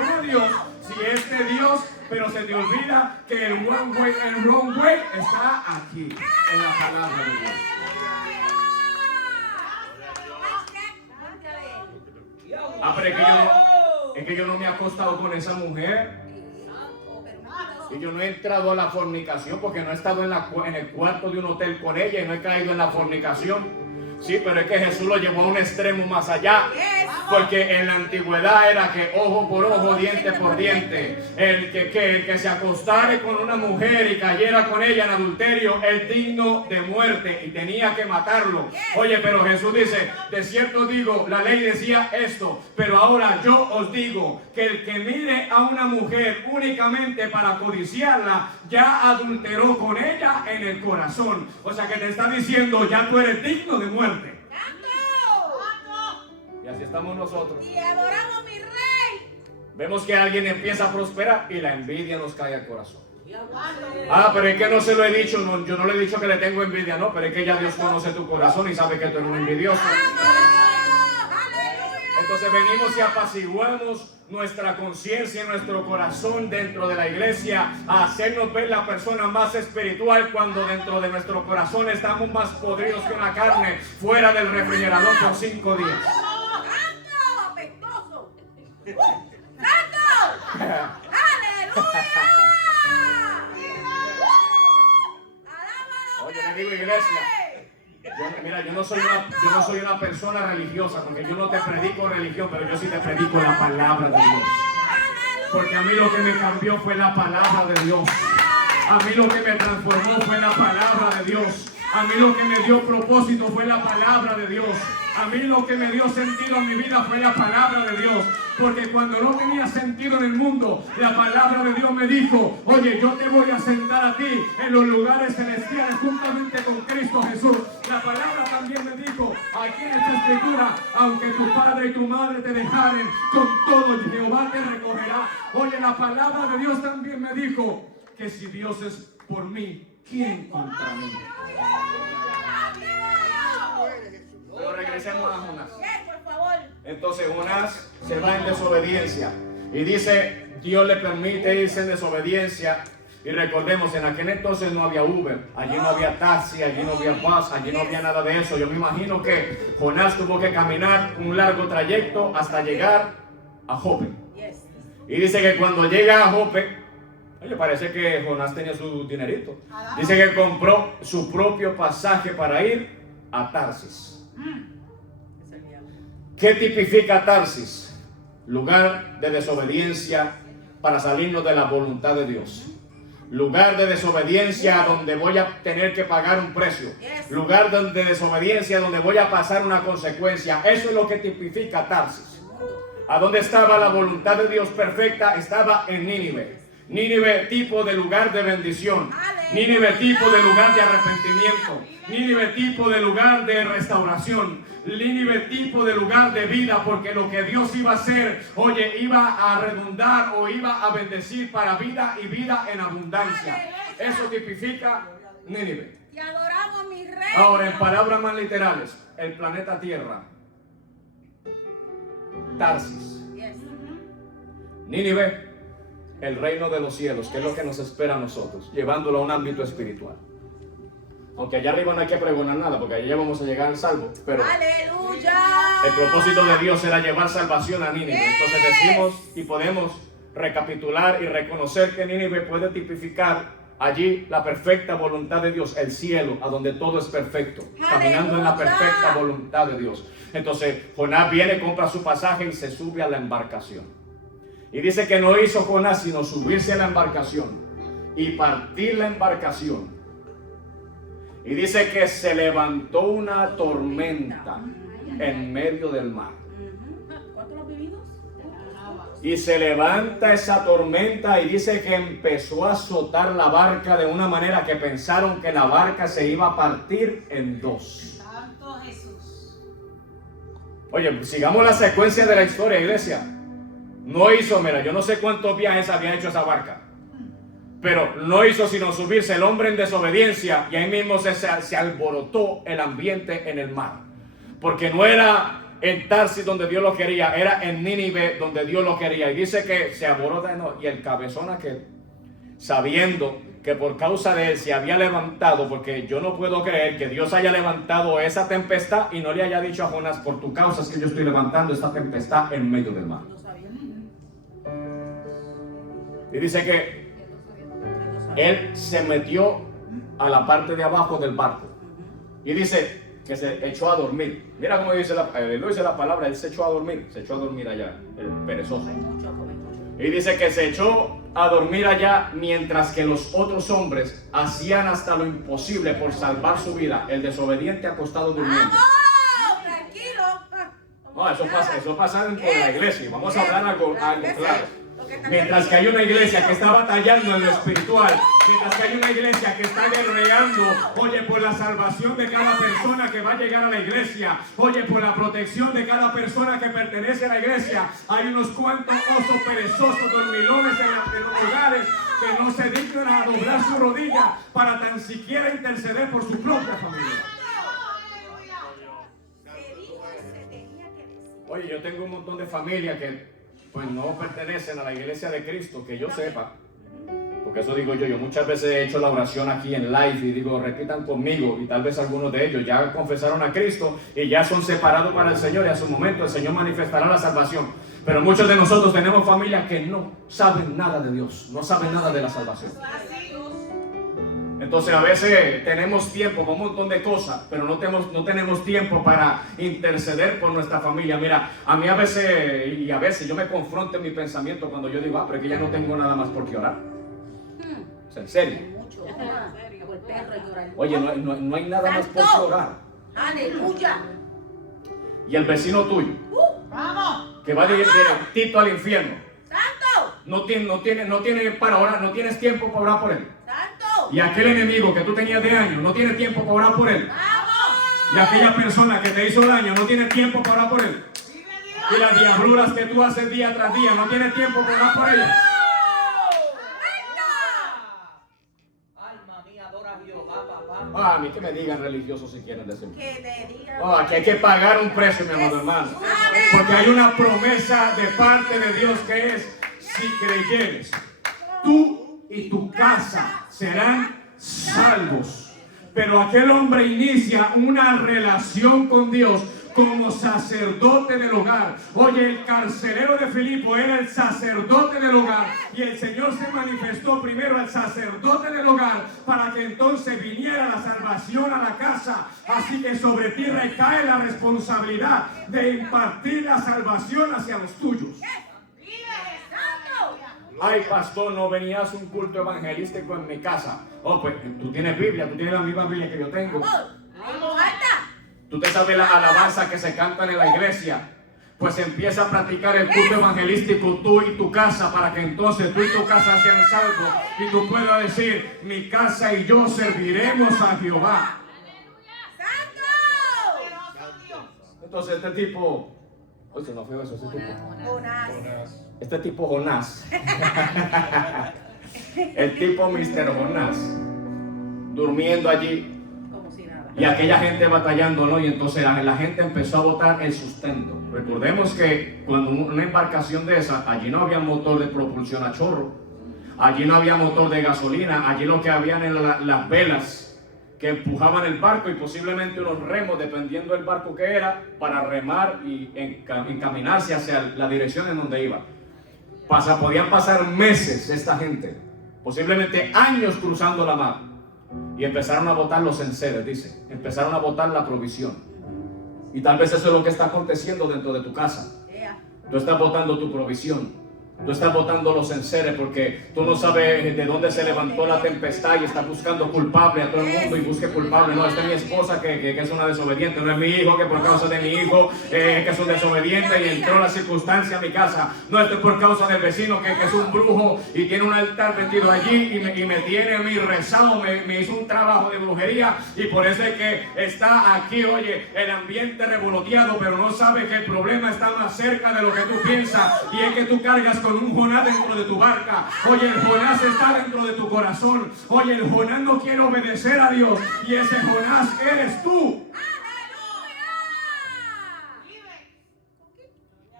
a Dios si es de Dios, pero se te olvida que el one way, el wrong way está aquí, en la palabra de Dios. Ah, pero es que yo no me he acostado con esa mujer. Y yo no he entrado a la fornicación porque no he estado en el cuarto de un hotel con ella y no he caído en la fornicación. Sí, pero es que Jesús lo llevó a un extremo más allá. Porque en la antigüedad era que ojo por ojo, diente por diente. El que se acostara con una mujer y cayera con ella en adulterio es digno de muerte y tenía que matarlo. Oye, pero Jesús dice, de cierto digo, la ley decía esto, pero ahora yo os digo que el que mire a una mujer únicamente para codiciarla, ya adulteró con ella en el corazón. O sea que te está diciendo, ya tú eres digno de muerte. Y así estamos nosotros. Y adoramos a mi rey. Vemos que alguien empieza a prosperar y la envidia nos cae al corazón. Ah, pero es que no se lo he dicho, no, yo no le he dicho que le tengo envidia, no, pero es que ya Dios conoce tu corazón y sabe que tú eres un envidioso. Entonces venimos y apaciguamos nuestra conciencia y nuestro corazón dentro de la iglesia a hacernos ver la persona más espiritual cuando dentro de nuestro corazón estamos más podridos que una carne fuera del refrigerador por 5 días. ¡Santo! ¡Apestoso! ¡Santo! ¡Aleluya! ¡Alábalo! Oye, le digo, iglesia, mira, yo no soy una persona religiosa, porque yo no te predico religión, pero yo sí te predico la palabra de Dios. Porque a mí lo que me cambió fue la palabra de Dios. A mí lo que me transformó fue la palabra de Dios. A mí lo que me dio propósito fue la palabra de Dios. A mí lo que me dio sentido a mi vida fue la palabra de Dios. Porque cuando no tenía sentido en el mundo, la palabra de Dios me dijo, oye, yo te voy a sentar a ti en los lugares celestiales juntamente con Cristo Jesús. La palabra también me dijo, aquí en esta escritura, aunque tu padre y tu madre te dejaren, con todo Jehová te recogerá. Oye, la palabra de Dios también me dijo que si Dios es por mí, ¿quién contra mí? Pero regresemos a Jonás. Por favor. Entonces Jonás se va en desobediencia y dice, Dios le permite irse en desobediencia. Y recordemos, en aquel entonces no había Uber, allí no había taxi, allí no había bus, allí no había nada de eso. Yo me imagino que Jonás tuvo que caminar un largo trayecto hasta llegar a Jope. Y dice que cuando llega a Jope, oye, parece que Jonás tenía su dinerito. Dice que compró su propio pasaje para ir a Tarsis. ¿Qué tipifica Tarsis? Lugar de desobediencia para salirnos de la voluntad de Dios. Lugar de desobediencia donde voy a tener que pagar un precio. Lugar de desobediencia donde voy a pasar una consecuencia. Eso es lo que tipifica Tarsis. ¿A dónde estaba la voluntad de Dios perfecta? Estaba en Nínive. Nínive, tipo de lugar de bendición. Nínive, tipo de lugar de arrepentimiento. Nínive, tipo de lugar de restauración. Nínive, tipo de lugar de vida, porque lo que Dios iba a hacer, oye, iba a redundar o iba a bendecir para vida y vida en abundancia. Eso tipifica Nínive. Te adoramos, mi rey. Ahora, en palabras más literales, el planeta Tierra Tarsis. Nínive, el reino de los cielos, que es lo que nos espera a nosotros, llevándolo a un ámbito espiritual. Aunque allá arriba no hay que pregonar nada, porque allá ya vamos a llegar al salvo. Pero ¡Aleluya! el propósito de Dios era llevar salvación a Nínive. Entonces decimos y podemos recapitular y reconocer que Nínive puede tipificar allí la perfecta voluntad de Dios, el cielo, a donde todo es perfecto, caminando en la perfecta voluntad de Dios. Entonces Jonás viene, compra su pasaje y se sube a la embarcación. Y dice que no hizo Jonás sino subirse a la embarcación y partir la embarcación. Y dice que se levantó una tormenta en medio del mar. ¿Cuántos los vividos? Y se levanta esa tormenta y dice que empezó a azotar la barca de una manera que pensaron que la barca se iba a partir en dos. Santo Jesús. Oye, sigamos la secuencia de la historia, iglesia. No hizo, mira, yo no sé cuántos viajes había hecho esa barca, pero no hizo sino subirse el hombre en desobediencia y ahí mismo se alborotó el ambiente en el mar. Porque no era en Tarsis donde Dios lo quería, era en Nínive donde Dios lo quería. Y dice que se alborota y el cabezón aquel, sabiendo que por causa de él se había levantado, porque yo no puedo creer que Dios haya levantado esa tempestad y no le haya dicho a Jonás, por tu causa es que yo estoy levantando esta tempestad en medio del mar. Y dice que él se metió a la parte de abajo del barco. Y dice que se echó a dormir. Mira cómo dice la palabra, él se echó a dormir allá, el perezoso. Y dice que se echó a dormir allá mientras que los otros hombres hacían hasta lo imposible por salvar su vida. El desobediente acostado durmiendo. ¡Vamos! Tranquilo. No, eso pasa dentro de la iglesia. Vamos a hablar algo claro. Mientras que hay una iglesia que está batallando en lo espiritual, mientras que hay una iglesia que está guerreando, oye, por la salvación de cada persona que va a llegar a la iglesia, oye, por la protección de cada persona que pertenece a la iglesia, hay unos cuantos osos perezosos, dormilones en los lugares que no se dignan a doblar su rodilla para tan siquiera interceder por su propia familia. Oye, yo tengo un montón de familias que pues no pertenecen a la iglesia de Cristo, que yo sepa, porque eso digo yo muchas veces he hecho la oración aquí en live y digo, repitan conmigo, y tal vez algunos de ellos ya confesaron a Cristo y ya son separados para el Señor y a su momento el Señor manifestará la salvación. Pero muchos de nosotros tenemos familias que no saben nada de Dios, no saben nada de la salvación. Entonces a veces tenemos tiempo con un montón de cosas, pero no tenemos tiempo para interceder por nuestra familia. Mira, a mí a veces yo me confronto en mi pensamiento cuando yo digo, pero es que ya no tengo nada más por qué orar. O sea, en serio. Oye, no hay nada más por qué orar. ¡Aleluya! Y el vecino tuyo, que va directito al infierno, ¡Santo! no tiene para orar, no tienes tiempo para orar por él. ¡Santo! Y aquel enemigo que tú tenías de años no tiene tiempo para orar por él. ¡Vamos! Y aquella persona que te hizo daño no tiene tiempo para orar por él. Y las diabluras que tú haces día tras día no tiene tiempo para orar por ellas. Alma mía, adora a Jehová, papá. A mí que me digan religiosos si quieren decir. Que te diga. Aquí hay que pagar un precio, mi amado hermano. Porque hay una promesa de parte de Dios que es, si creyeres, tú y tu casa serán salvos. Pero aquel hombre inicia una relación con Dios como sacerdote del hogar. Oye, el carcelero de Filipo era el sacerdote del hogar, y el Señor se manifestó primero al sacerdote del hogar para que entonces viniera la salvación a la casa. Así que sobre ti recae la responsabilidad de impartir la salvación hacia los tuyos. Ay, pastor, no venías a un culto evangelístico en mi casa. Oh, pues tú tienes Biblia, tú tienes la misma Biblia que yo tengo. ¡Vamos, alta! Tú te sabes las alabanzas que se cantan en la iglesia. Pues empieza a practicar el culto evangelístico tú y tu casa, para que entonces tú y tu casa sean salvos y tú puedas decir, mi casa y yo serviremos a Jehová. ¡Santo! Entonces este tipo, oye, no fue eso, Jonás. este tipo Jonás, el tipo Mr. Jonás, durmiendo allí. Como si nada. Y aquella gente batallando, ¿no? Y entonces la gente empezó a botar el sustento. Recordemos que cuando una embarcación de esa, allí no había motor de propulsión a chorro, allí no había motor de gasolina, allí lo que habían eran las velas que empujaban el barco y posiblemente unos remos, dependiendo del barco que era, para remar y encaminarse hacia la dirección en donde iba. Podían pasar meses esta gente, posiblemente años cruzando la mar, y empezaron a botar los enseres, dice, empezaron a botar la provisión. Y tal vez eso es lo que está aconteciendo dentro de tu casa. Tú estás botando tu provisión. Tú estás botando los enseres porque tú no sabes de dónde se levantó la tempestad y estás buscando culpable a todo el mundo y busque culpable. No, esta es mi esposa que es una desobediente. No es mi hijo que por causa de mi hijo que es un desobediente y entró la circunstancia a mi casa. No, esto es por causa del vecino que es un brujo y tiene un altar metido allí y me tiene a mí rezado, me hizo un trabajo de brujería y por eso es que está aquí, oye, el ambiente revoloteado, pero no sabe que el problema está más cerca de lo que tú piensas y es que tú cargas con un Jonás dentro de tu barca. Oye, el Jonás está dentro de tu corazón. Oye, el Jonás no quiere obedecer a Dios y ese Jonás eres tú.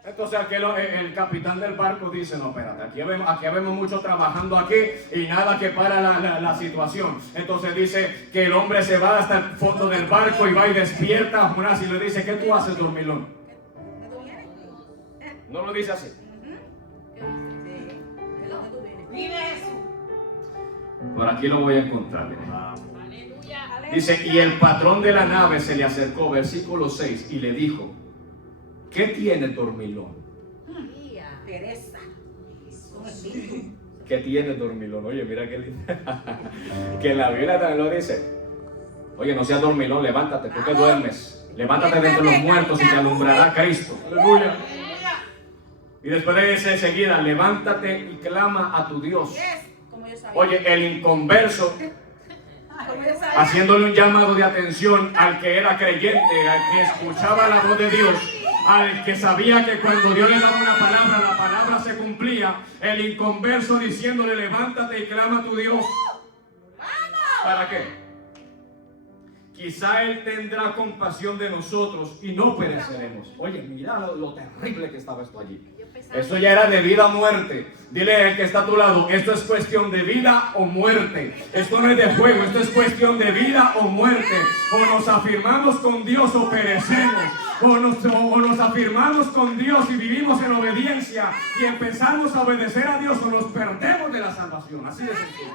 Entonces aquí el capitán del barco dice, no, espérate, aquí vemos mucho trabajando aquí y nada que para la situación. Entonces dice que el hombre se va hasta el fondo del barco y va y despierta a Jonás y le dice, ¿qué tú haces, dormilón? No lo dice así. Por aquí lo voy a encontrar. Dice, y el patrón de la nave se le acercó, versículo 6, y le dijo, ¿qué tiene, dormilón? Teresa. ¿Qué tiene, dormilón? Oye, mira qué lindo. Que la Biblia también lo dice. Oye, no seas dormilón, levántate, tú que duermes. Levántate de entre los muertos y te alumbrará Cristo. Aleluya. Y después de ese enseguida, levántate y clama a tu Dios. Oye, el inconverso, haciéndole un llamado de atención al que era creyente, al que escuchaba la voz de Dios, al que sabía que cuando Dios le daba una palabra, la palabra se cumplía. El inconverso diciéndole, levántate y clama a tu Dios. ¿Para qué? Quizá Él tendrá compasión de nosotros y no pereceremos. Oye, mira lo terrible que estaba esto allí. Eso ya era de vida o muerte. Dile al que está a tu lado, esto es cuestión de vida o muerte. Esto no es de juego, esto es cuestión de vida o muerte. O nos afirmamos con Dios o perecemos. O nos afirmamos con Dios y vivimos en obediencia y empezamos a obedecer a Dios o nos perdemos de la salvación. Así de sencillo.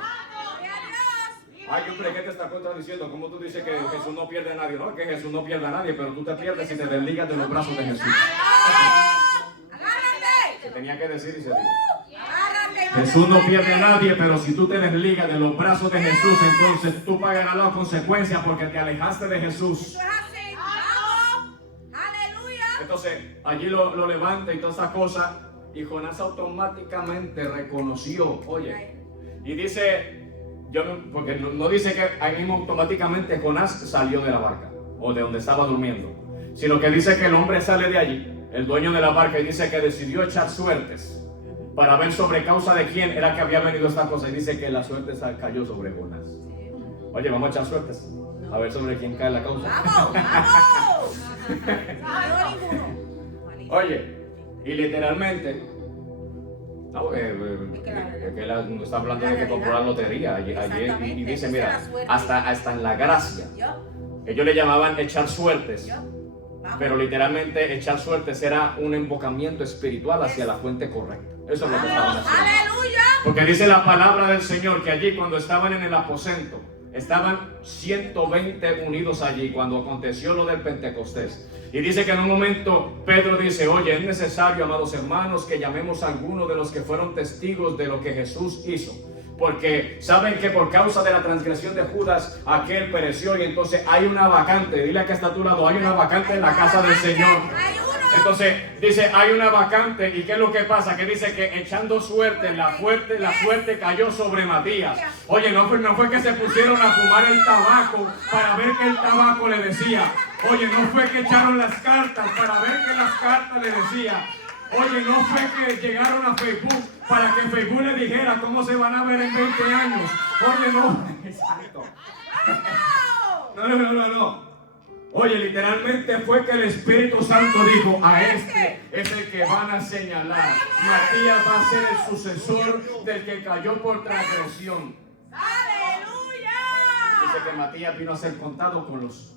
Ay, hombre, ¿qué te está contradiciendo? ¿Cómo tú dices que Jesús no pierde a nadie? No, que Jesús no pierde a nadie, pero tú te pierdes si te desligas de los brazos de Jesús. Se tenía que decir y se dijo. Jesús no pierde a nadie, pero si tú te desligas de los brazos de Jesús, entonces tú pagarás las consecuencias porque te alejaste de Jesús. Entonces, allí lo levanta y todas esas cosas, y Jonás automáticamente reconoció, oye, y dice... porque no dice que ahí mismo automáticamente Jonás salió de la barca o de donde estaba durmiendo, sino que dice que el hombre sale de allí, el dueño de la barca, y dice que decidió echar suertes para ver sobre causa de quién era que había venido esta cosa, y dice que la suerte cayó sobre Jonás. Oye, vamos a echar suertes a ver sobre quién cae la causa. Oye, y literalmente no, que él está hablando de que compró la lotería y dice, mira, hasta en la gracia. Ellos le llamaban echar suertes, pero literalmente echar suertes era un embocamiento espiritual hacia la fuente correcta. Eso es lo que estaban haciendo. Porque dice la palabra del Señor que allí cuando estaban en el aposento, estaban 120 unidos allí cuando aconteció lo del Pentecostés. Y dice que en un momento Pedro dice, oye, es necesario, amados hermanos, que llamemos a alguno de los que fueron testigos de lo que Jesús hizo. Porque saben que por causa de la transgresión de Judas, aquel pereció y entonces hay una vacante. Dile que está a tu lado, hay una vacante en la casa del Señor. Entonces dice, hay una vacante. ¿Y qué es lo que pasa? Que dice que echando suerte, la suerte cayó sobre Matías. Oye, no fue que se pusieron a fumar el tabaco para ver qué el tabaco le decía. Oye, no fue que echaron las cartas para ver qué las cartas le decían. Oye, no fue que llegaron a Facebook para que Facebook le dijera cómo se van a ver en 20 años. Oye, no. Exacto. No. Oye, literalmente fue que el Espíritu Santo dijo: a este es el que van a señalar. Matías va a ser el sucesor del que cayó por transgresión. ¡Aleluya! Dice que Matías vino a ser contado con los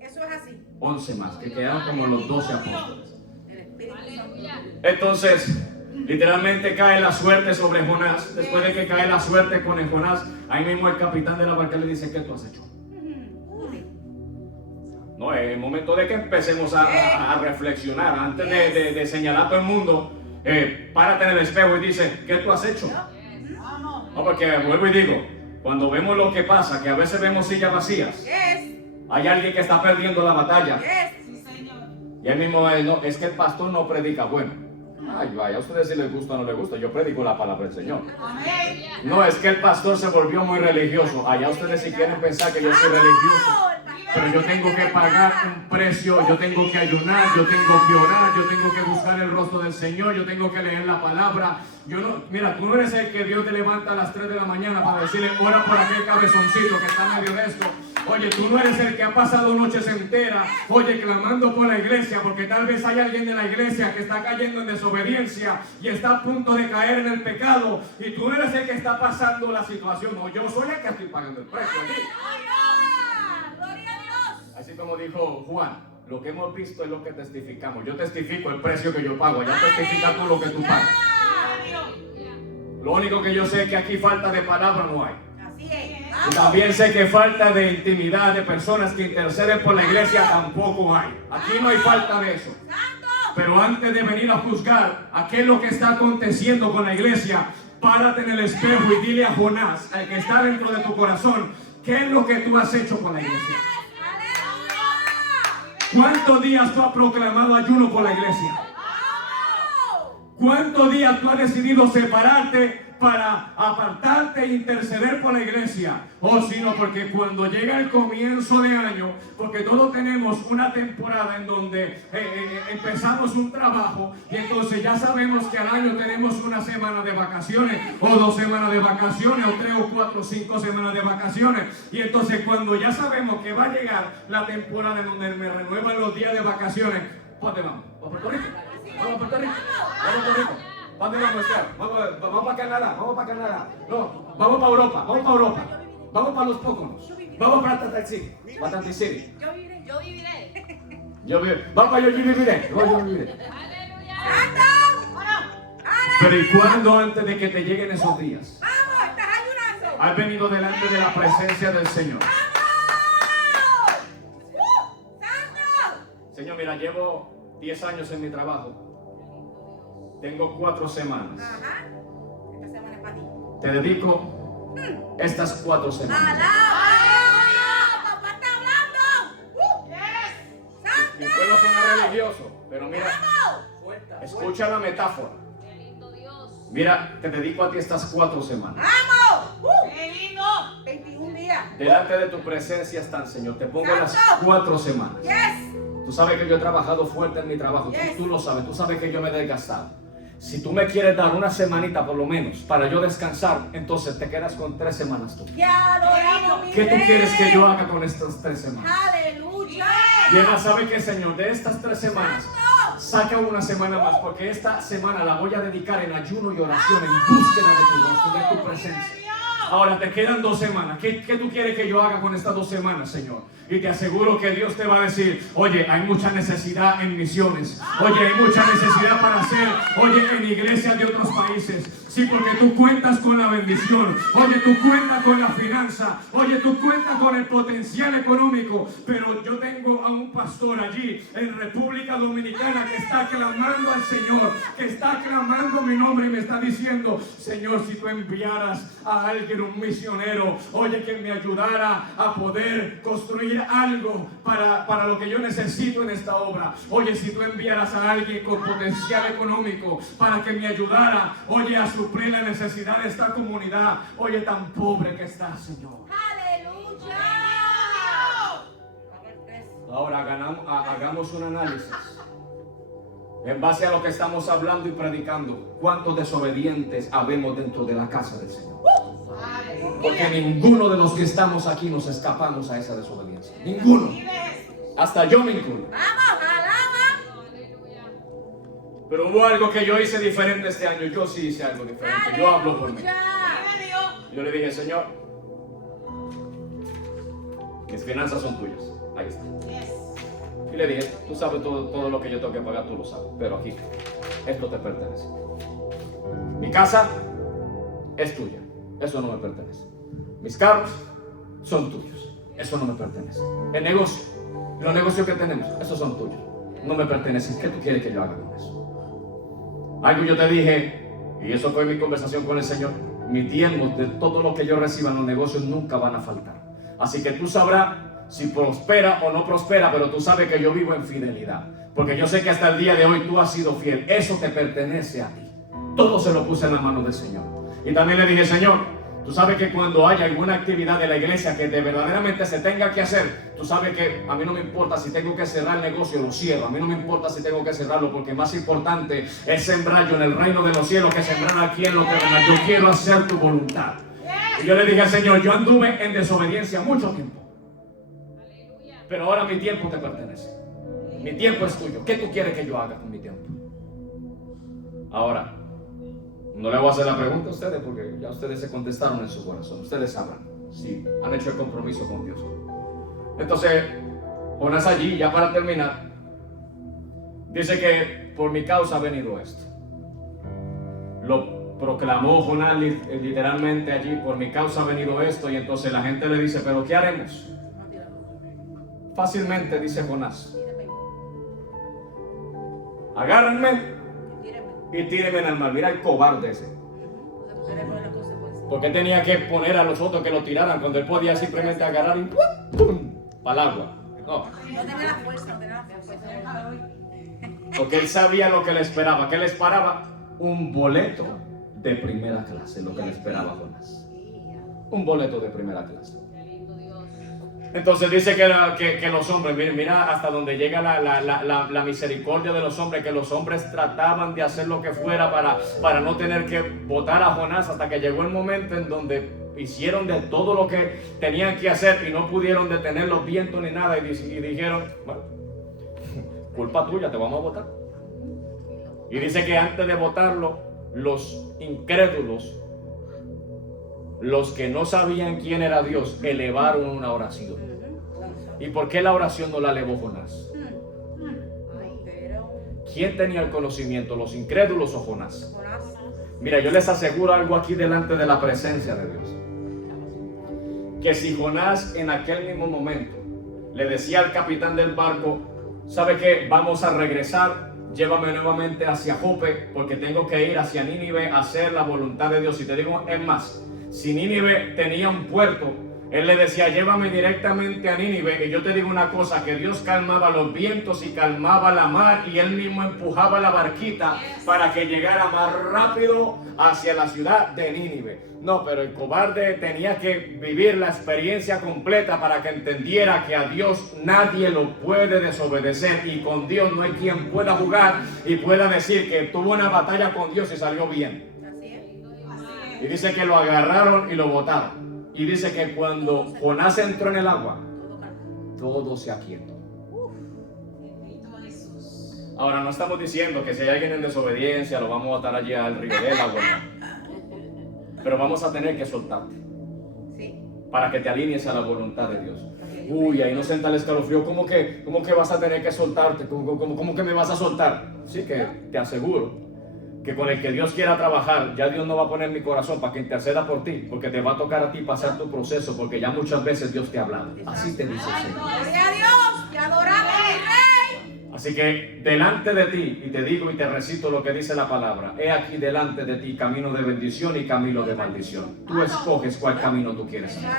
Eso es así. 11 más, que quedaron como los 12 apóstoles. El Espíritu Santo. Aleluya. Entonces, literalmente cae la suerte sobre Jonás. Después de que cae la suerte con el Jonás, ahí mismo el capitán de la barca le dice: ¿qué tú has hecho? No, es el momento de que empecemos a reflexionar. Antes de señalar a todo el mundo, párate en el espejo y dice: ¿qué tú has hecho? No, porque vuelvo y digo, cuando vemos lo que pasa, que a veces vemos sillas vacías, hay alguien que está perdiendo la batalla. Y él mismo no, es que el pastor no predica bueno. Ay, vaya, a ustedes si les gusta o no les gusta, yo predico la palabra del Señor. No, es que el pastor se volvió muy religioso. Allá ustedes si quieren pensar que yo soy religioso, pero yo tengo que pagar un precio, yo tengo que ayunar, yo tengo que orar, yo tengo que buscar el rostro del Señor, yo tengo que leer la palabra. Yo no, mira, tú no eres el que Dios te levanta a las 3 de la mañana para decirle: ora por aquel cabezoncito que está medio de esto. Oye, tú no eres el que ha pasado noches enteras, oye, clamando por la iglesia, porque tal vez hay alguien de la iglesia que está cayendo en desobediencia y está a punto de caer en el pecado, y tú no eres el que está pasando la situación. No, yo soy el que estoy pagando el precio aquí. ¡Gloria a Dios! Así como dijo Juan, lo que hemos visto es lo que testificamos. Yo testifico el precio que yo pago, ya testifica tú lo que tú pagas. Lo único que yo sé es que aquí falta de palabra no hay. Así es. Y también sé que falta de intimidad, de personas que interceden por la iglesia, tampoco hay. Aquí no hay falta de eso. Pero antes de venir a juzgar a qué es lo que está aconteciendo con la iglesia, párate en el espejo y dile a Jonás, al que está dentro de tu corazón, ¿qué es lo que tú has hecho con la iglesia? ¿Cuántos días tú has proclamado ayuno por la iglesia? ¿Cuántos días tú has decidido separarte para apartarte e interceder por la iglesia? Sino porque cuando llega el comienzo de año, porque todos tenemos una temporada en donde empezamos un trabajo, y entonces ya sabemos que al año tenemos una semana de vacaciones, o 2 semanas de vacaciones, o 3 o 4 o 5 semanas de vacaciones, y entonces cuando ya sabemos que va a llegar la temporada en donde me renuevan los días de vacaciones, ¿dónde vamos? ¿A Puerto Rico? ¿Vamos a Puerto Rico? ¿Vamos a Puerto Rico? ¿Dónde vamos a estar? Vamos para Canadá, vamos para Canadá. No, vamos para Europa, vamos para Europa. Vamos para los Póconos. Vamos para Tantaxi, para Tanticity. Yo viviré. Yo viviré. Yo viviré. Vamos para yo viviré. Yo viviré. Aleluya. Pero ¿y cuándo antes de que te lleguen esos días? ¡Vamos! ¡Estás ayunando! Has venido delante de la presencia del Señor. ¡Vamos! ¡Santo! Señor, mira, llevo 10 años en mi trabajo. Tengo 4 semanas. Ajá. Esta semana es para ti. Te dedico estas 4 semanas. ¡Alaba! ¡Papá está hablando! Y puedo sonar religioso, pero mira, Suelta. escucha la metáfora. Qué lindo Dios. Mira, te dedico a ti estas 4 semanas. ¡Vamos! Qué lindo. 21 días. Delante de tu presencia están, Señor. Te pongo las 4 semanas. ¡Yes! Tú sabes que yo he trabajado fuerte en mi trabajo. Tú lo sabes. Tú sabes que yo me he desgastado. Si tú me quieres dar una semanita por lo menos para yo descansar, entonces te quedas con 3 semanas tú. ¡Te adoramos, mi ¿Qué tú rey! quieres que yo haga con estas 3 semanas? ¡Aleluya! Y además sabe que, Señor, de estas 3 semanas, saca una semana más, porque esta semana la voy a dedicar en ayuno y oración, en búsqueda de tu rostro, de tu presencia. Ahora te quedan 2 semanas. ¿Qué tú quieres que yo haga con estas 2 semanas, Señor? Y te aseguro que Dios te va a decir: oye, hay mucha necesidad en misiones. Oye, hay mucha necesidad para hacer, oye, en iglesias de otros países. Sí, porque tú cuentas con la bendición. Oye, tú cuentas con la finanza. Oye, tú cuentas con el potencial económico. Pero yo tengo a un pastor allí en República Dominicana que está clamando al Señor, que está clamando mi nombre y me está diciendo: Señor, si tú enviaras a alguien, un misionero, oye, que me ayudara a poder construir algo para lo que yo necesito en esta obra. Oye, si tú enviaras a alguien con potencial económico para que me ayudara, oye, a suplir la necesidad de esta comunidad, oye, tan pobre que está, Señor. ¡Aleluya! Ahora hagamos un análisis en base a lo que estamos hablando y predicando. ¿Cuántos desobedientes habemos dentro de la casa del Señor? Porque ninguno de los que estamos aquí nos escapamos a esa desobediencia. Ninguno. Hasta yo me incluyo. Vamos, alaba. Aleluya. Pero hubo algo que yo hice diferente este año. Yo sí hice algo diferente. Yo hablo por mí. Aleluya. Yo le dije, Señor, mis finanzas son tuyas. Ahí está. Y le dije, tú sabes todo lo que yo tengo que pagar, tú lo sabes. Pero aquí, esto te pertenece. Mi casa es tuya. Eso no me pertenece. Mis carros son tuyos. Eso no me pertenece. El negocio, los negocios que tenemos, esos son tuyos. No me pertenecen. ¿Qué tú quieres que yo haga con eso? Algo yo te dije, y eso fue mi conversación con el Señor. Mi diezmo de todo lo que yo reciba en los negocios nunca van a faltar. Así que tú sabrás si prospera o no prospera, pero tú sabes que yo vivo en fidelidad. Porque yo sé que hasta el día de hoy tú has sido fiel. Eso te pertenece a ti. Todo se lo puse en la mano del Señor. Y también le dije, Señor, tú sabes que cuando haya alguna actividad de la iglesia que verdaderamente se tenga que hacer, tú sabes que a mí no me importa si tengo que cerrar el negocio, lo cierro. A mí no me importa si tengo que cerrarlo, porque más importante es sembrar yo en el reino de los cielos que sembrar aquí en lo terrenal. Yo quiero hacer tu voluntad. Y yo le dije al Señor, yo anduve en desobediencia mucho tiempo. Aleluya. Pero ahora mi tiempo te pertenece. Mi tiempo es tuyo. ¿Qué tú quieres que yo haga con mi tiempo? Ahora, no le voy a hacer la pregunta a ustedes porque ya ustedes se contestaron en su corazón. Ustedes sabrán si han hecho el compromiso con Dios. Entonces, Jonás allí, ya para terminar, dice que por mi causa ha venido esto. Lo proclamó Jonás literalmente allí, por mi causa ha venido esto. Y entonces la gente le dice, ¿pero qué haremos? Fácilmente dice Jonás, agárrenme y tírenme en el mar. Mira el cobarde ese. ¿Por qué tenía que poner a los otros que lo tiraran cuando él podía simplemente agarrar y ¡pum! Para el agua? No. No tenía la fuerza, no tenía la fuerza. Porque él sabía lo que le esperaba. ¿Qué le esperaba? Un boleto de primera clase, lo que le esperaba a Jonás. Un boleto de primera clase. Qué lindo Dios. Entonces dice que los hombres, mira hasta donde llega la misericordia de los hombres, que los hombres trataban de hacer lo que fuera para no tener que botar a Jonás, hasta que llegó el momento en donde hicieron de todo lo que tenían que hacer y no pudieron detener los vientos ni nada, y dijeron, bueno, culpa tuya, te vamos a botar. Y dice que antes de botarlo, los incrédulos, los que no sabían quién era Dios, elevaron una oración. ¿Y por qué la oración no la elevó Jonás? ¿Quién tenía el conocimiento, los incrédulos o Jonás? Mira, yo les aseguro algo aquí delante de la presencia de Dios. Que si Jonás en aquel mismo momento le decía al capitán del barco, ¿sabe qué? Vamos a regresar, llévame nuevamente hacia Jope, porque tengo que ir hacia Nínive a hacer la voluntad de Dios. Y te digo, es más, si Nínive tenía un puerto, él le decía, llévame directamente a Nínive. Y yo te digo una cosa, que Dios calmaba los vientos y calmaba la mar, y él mismo empujaba la barquita para que llegara más rápido hacia la ciudad de Nínive. No, pero el cobarde tenía que vivir la experiencia completa para que entendiera que a Dios nadie lo puede desobedecer, y con Dios no hay quien pueda jugar y pueda decir que tuvo una batalla con Dios y salió bien. Y dice que lo agarraron y lo botaron. Y dice que cuando Jonás entró en el agua, todo se aquietó. Ahora, no estamos diciendo que si hay alguien en desobediencia lo vamos a botar allí al río del agua. Pero vamos a tener que soltarte para que te alinees a la voluntad de Dios. Uy, ahí no sienta el escalofrío. ¿Cómo que vas a tener que soltarte? ¿Cómo que me vas a soltar? Sí, que te aseguro que con el que Dios quiera trabajar, ya Dios no va a poner mi corazón para que interceda por ti, porque te va a tocar a ti pasar tu proceso, porque ya muchas veces Dios te ha hablado. Así te dice el Señor. Gloria a Dios, te adoramos, Rey. Así que delante de ti, y te digo y te recito lo que dice la palabra, he aquí delante de ti camino de bendición y camino de maldición. Tú escoges cuál camino tú quieres seguir.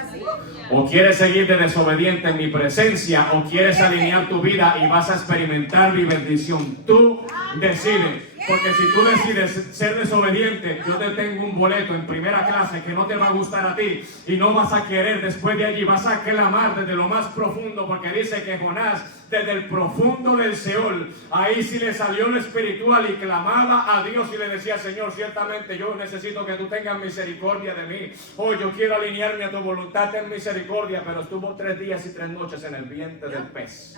O quieres seguir de desobediente en mi presencia, o quieres alinear tu vida y vas a experimentar mi bendición. Tú decide. Porque si tú decides ser desobediente, yo te tengo un boleto en primera clase que no te va a gustar a ti y no vas a querer después de allí, vas a clamar desde lo más profundo, porque dice que Jonás desde el profundo del Seol, ahí sí le salió lo espiritual y clamaba a Dios y le decía: Señor, ciertamente yo necesito que tú tengas misericordia de mí. Oh, yo quiero alinearme a tu voluntad, ten misericordia. Pero estuvo 3 días y 3 noches en el vientre del pez.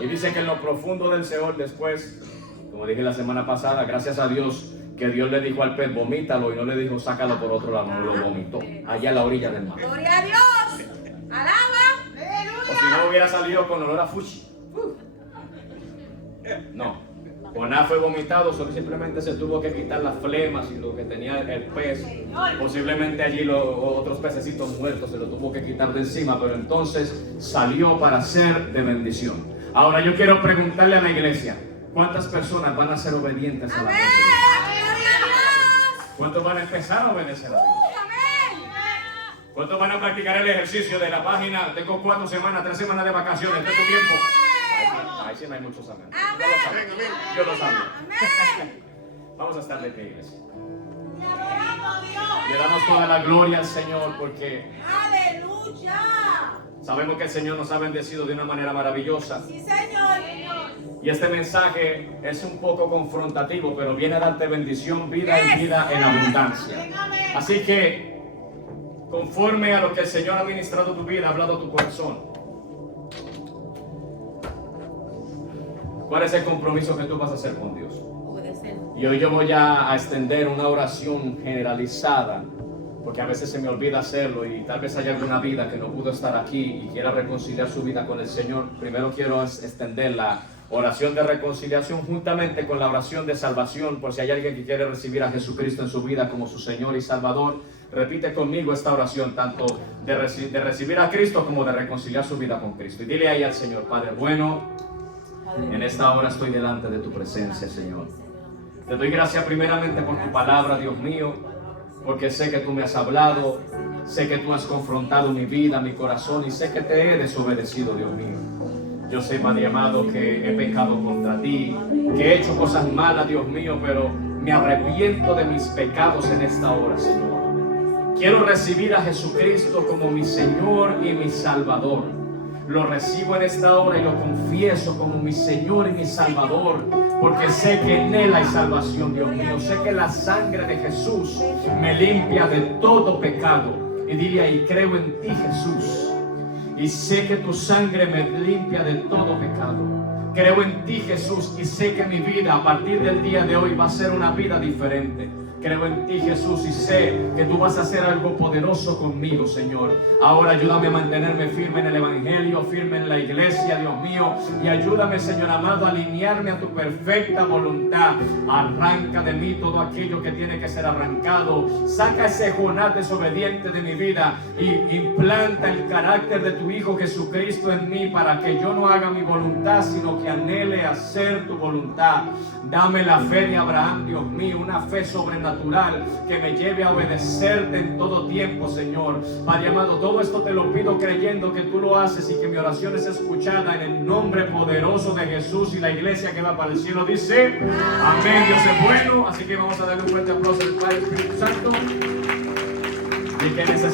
Y dice que en lo profundo del Seol después, como dije la semana pasada, gracias a Dios que Dios le dijo al pez: vomítalo, y no le dijo sácalo por otro lado, no lo vomitó allá a la orilla del mar. Gloria a Dios. Alaba. O si no hubiera salido con olor a fuchi. No, Jonás fue vomitado, solo simplemente se tuvo que quitar las flemas y lo que tenía el pez. Posiblemente allí los otros pececitos muertos se lo tuvo que quitar de encima, pero entonces salió para ser de bendición. Ahora yo quiero preguntarle a la iglesia: ¿cuántas personas van a ser obedientes a la Amén. palabra? Gloria a Dios. ¿Cuántos van a empezar a obedecer a Dios? Amén. ¿Cuántos van a practicar el ejercicio de la página? Tengo 4 semanas, 3 semanas de vacaciones, tengo tiempo. Ahí sí no hay muchos amén. Yo lo sabía. Amén. Vamos a estar de pie, iglesia. Te adoramos, Dios. Le damos toda la gloria al Señor porque Aleluya. sabemos que el Señor nos ha bendecido de una manera maravillosa. Sí, Señor. Y este mensaje es un poco confrontativo, pero viene a darte bendición, vida y vida en abundancia. Así que, conforme a lo que el Señor ha ministrado tu vida, ha hablado tu corazón, ¿cuál es el compromiso que tú vas a hacer con Dios? Y hoy yo voy a extender una oración generalizada, porque a veces se me olvida hacerlo y tal vez haya alguna vida que no pudo estar aquí y quiera reconciliar su vida con el Señor. Primero quiero extender la oración de reconciliación juntamente con la oración de salvación, por si hay alguien que quiere recibir a Jesucristo en su vida como su Señor y Salvador. Repite conmigo esta oración, tanto de recibir a Cristo como de reconciliar su vida con Cristo. Y dile ahí al Señor: Padre bueno, en esta hora estoy delante de tu presencia, Señor. Te doy gracias primeramente por tu palabra, Dios mío, porque sé que tú me has hablado, sé que tú has confrontado mi vida, mi corazón, y sé que te he desobedecido, Dios mío. Yo sé, Padre amado, que he pecado contra ti, que he hecho cosas malas, Dios mío, pero me arrepiento de mis pecados en esta hora, Señor. Quiero recibir a Jesucristo como mi Señor y mi Salvador. Lo recibo en esta hora y lo confieso como mi Señor y mi Salvador, porque sé que en Él hay salvación, Dios mío. Sé que la sangre de Jesús me limpia de todo pecado. Y dile ahí: creo en ti, Jesús, y sé que tu sangre me limpia de todo pecado. Creo en ti, Jesús, y sé que mi vida a partir del día de hoy va a ser una vida diferente. Creo en ti, Jesús, y sé que tú vas a hacer algo poderoso conmigo, Señor. Ahora ayúdame a mantenerme firme en el Evangelio, firme en la iglesia, Dios mío. Y ayúdame, Señor amado, a alinearme a tu perfecta voluntad. Arranca de mí todo aquello que tiene que ser arrancado. Saca ese Jonás desobediente de mi vida y implanta el carácter de tu Hijo Jesucristo en mí, para que yo no haga mi voluntad, sino que anhele hacer tu voluntad. Dame la fe de Abraham, Dios mío, una fe sobrenatural que me lleve a obedecerte en todo tiempo, Señor. Padre amado, todo esto te lo pido creyendo que tú lo haces y que mi oración es escuchada en el nombre poderoso de Jesús. Y la iglesia que va para el cielo dice: amén. Dios es bueno. Así que vamos a darle un fuerte aplauso al Padre Espíritu Santo. Y que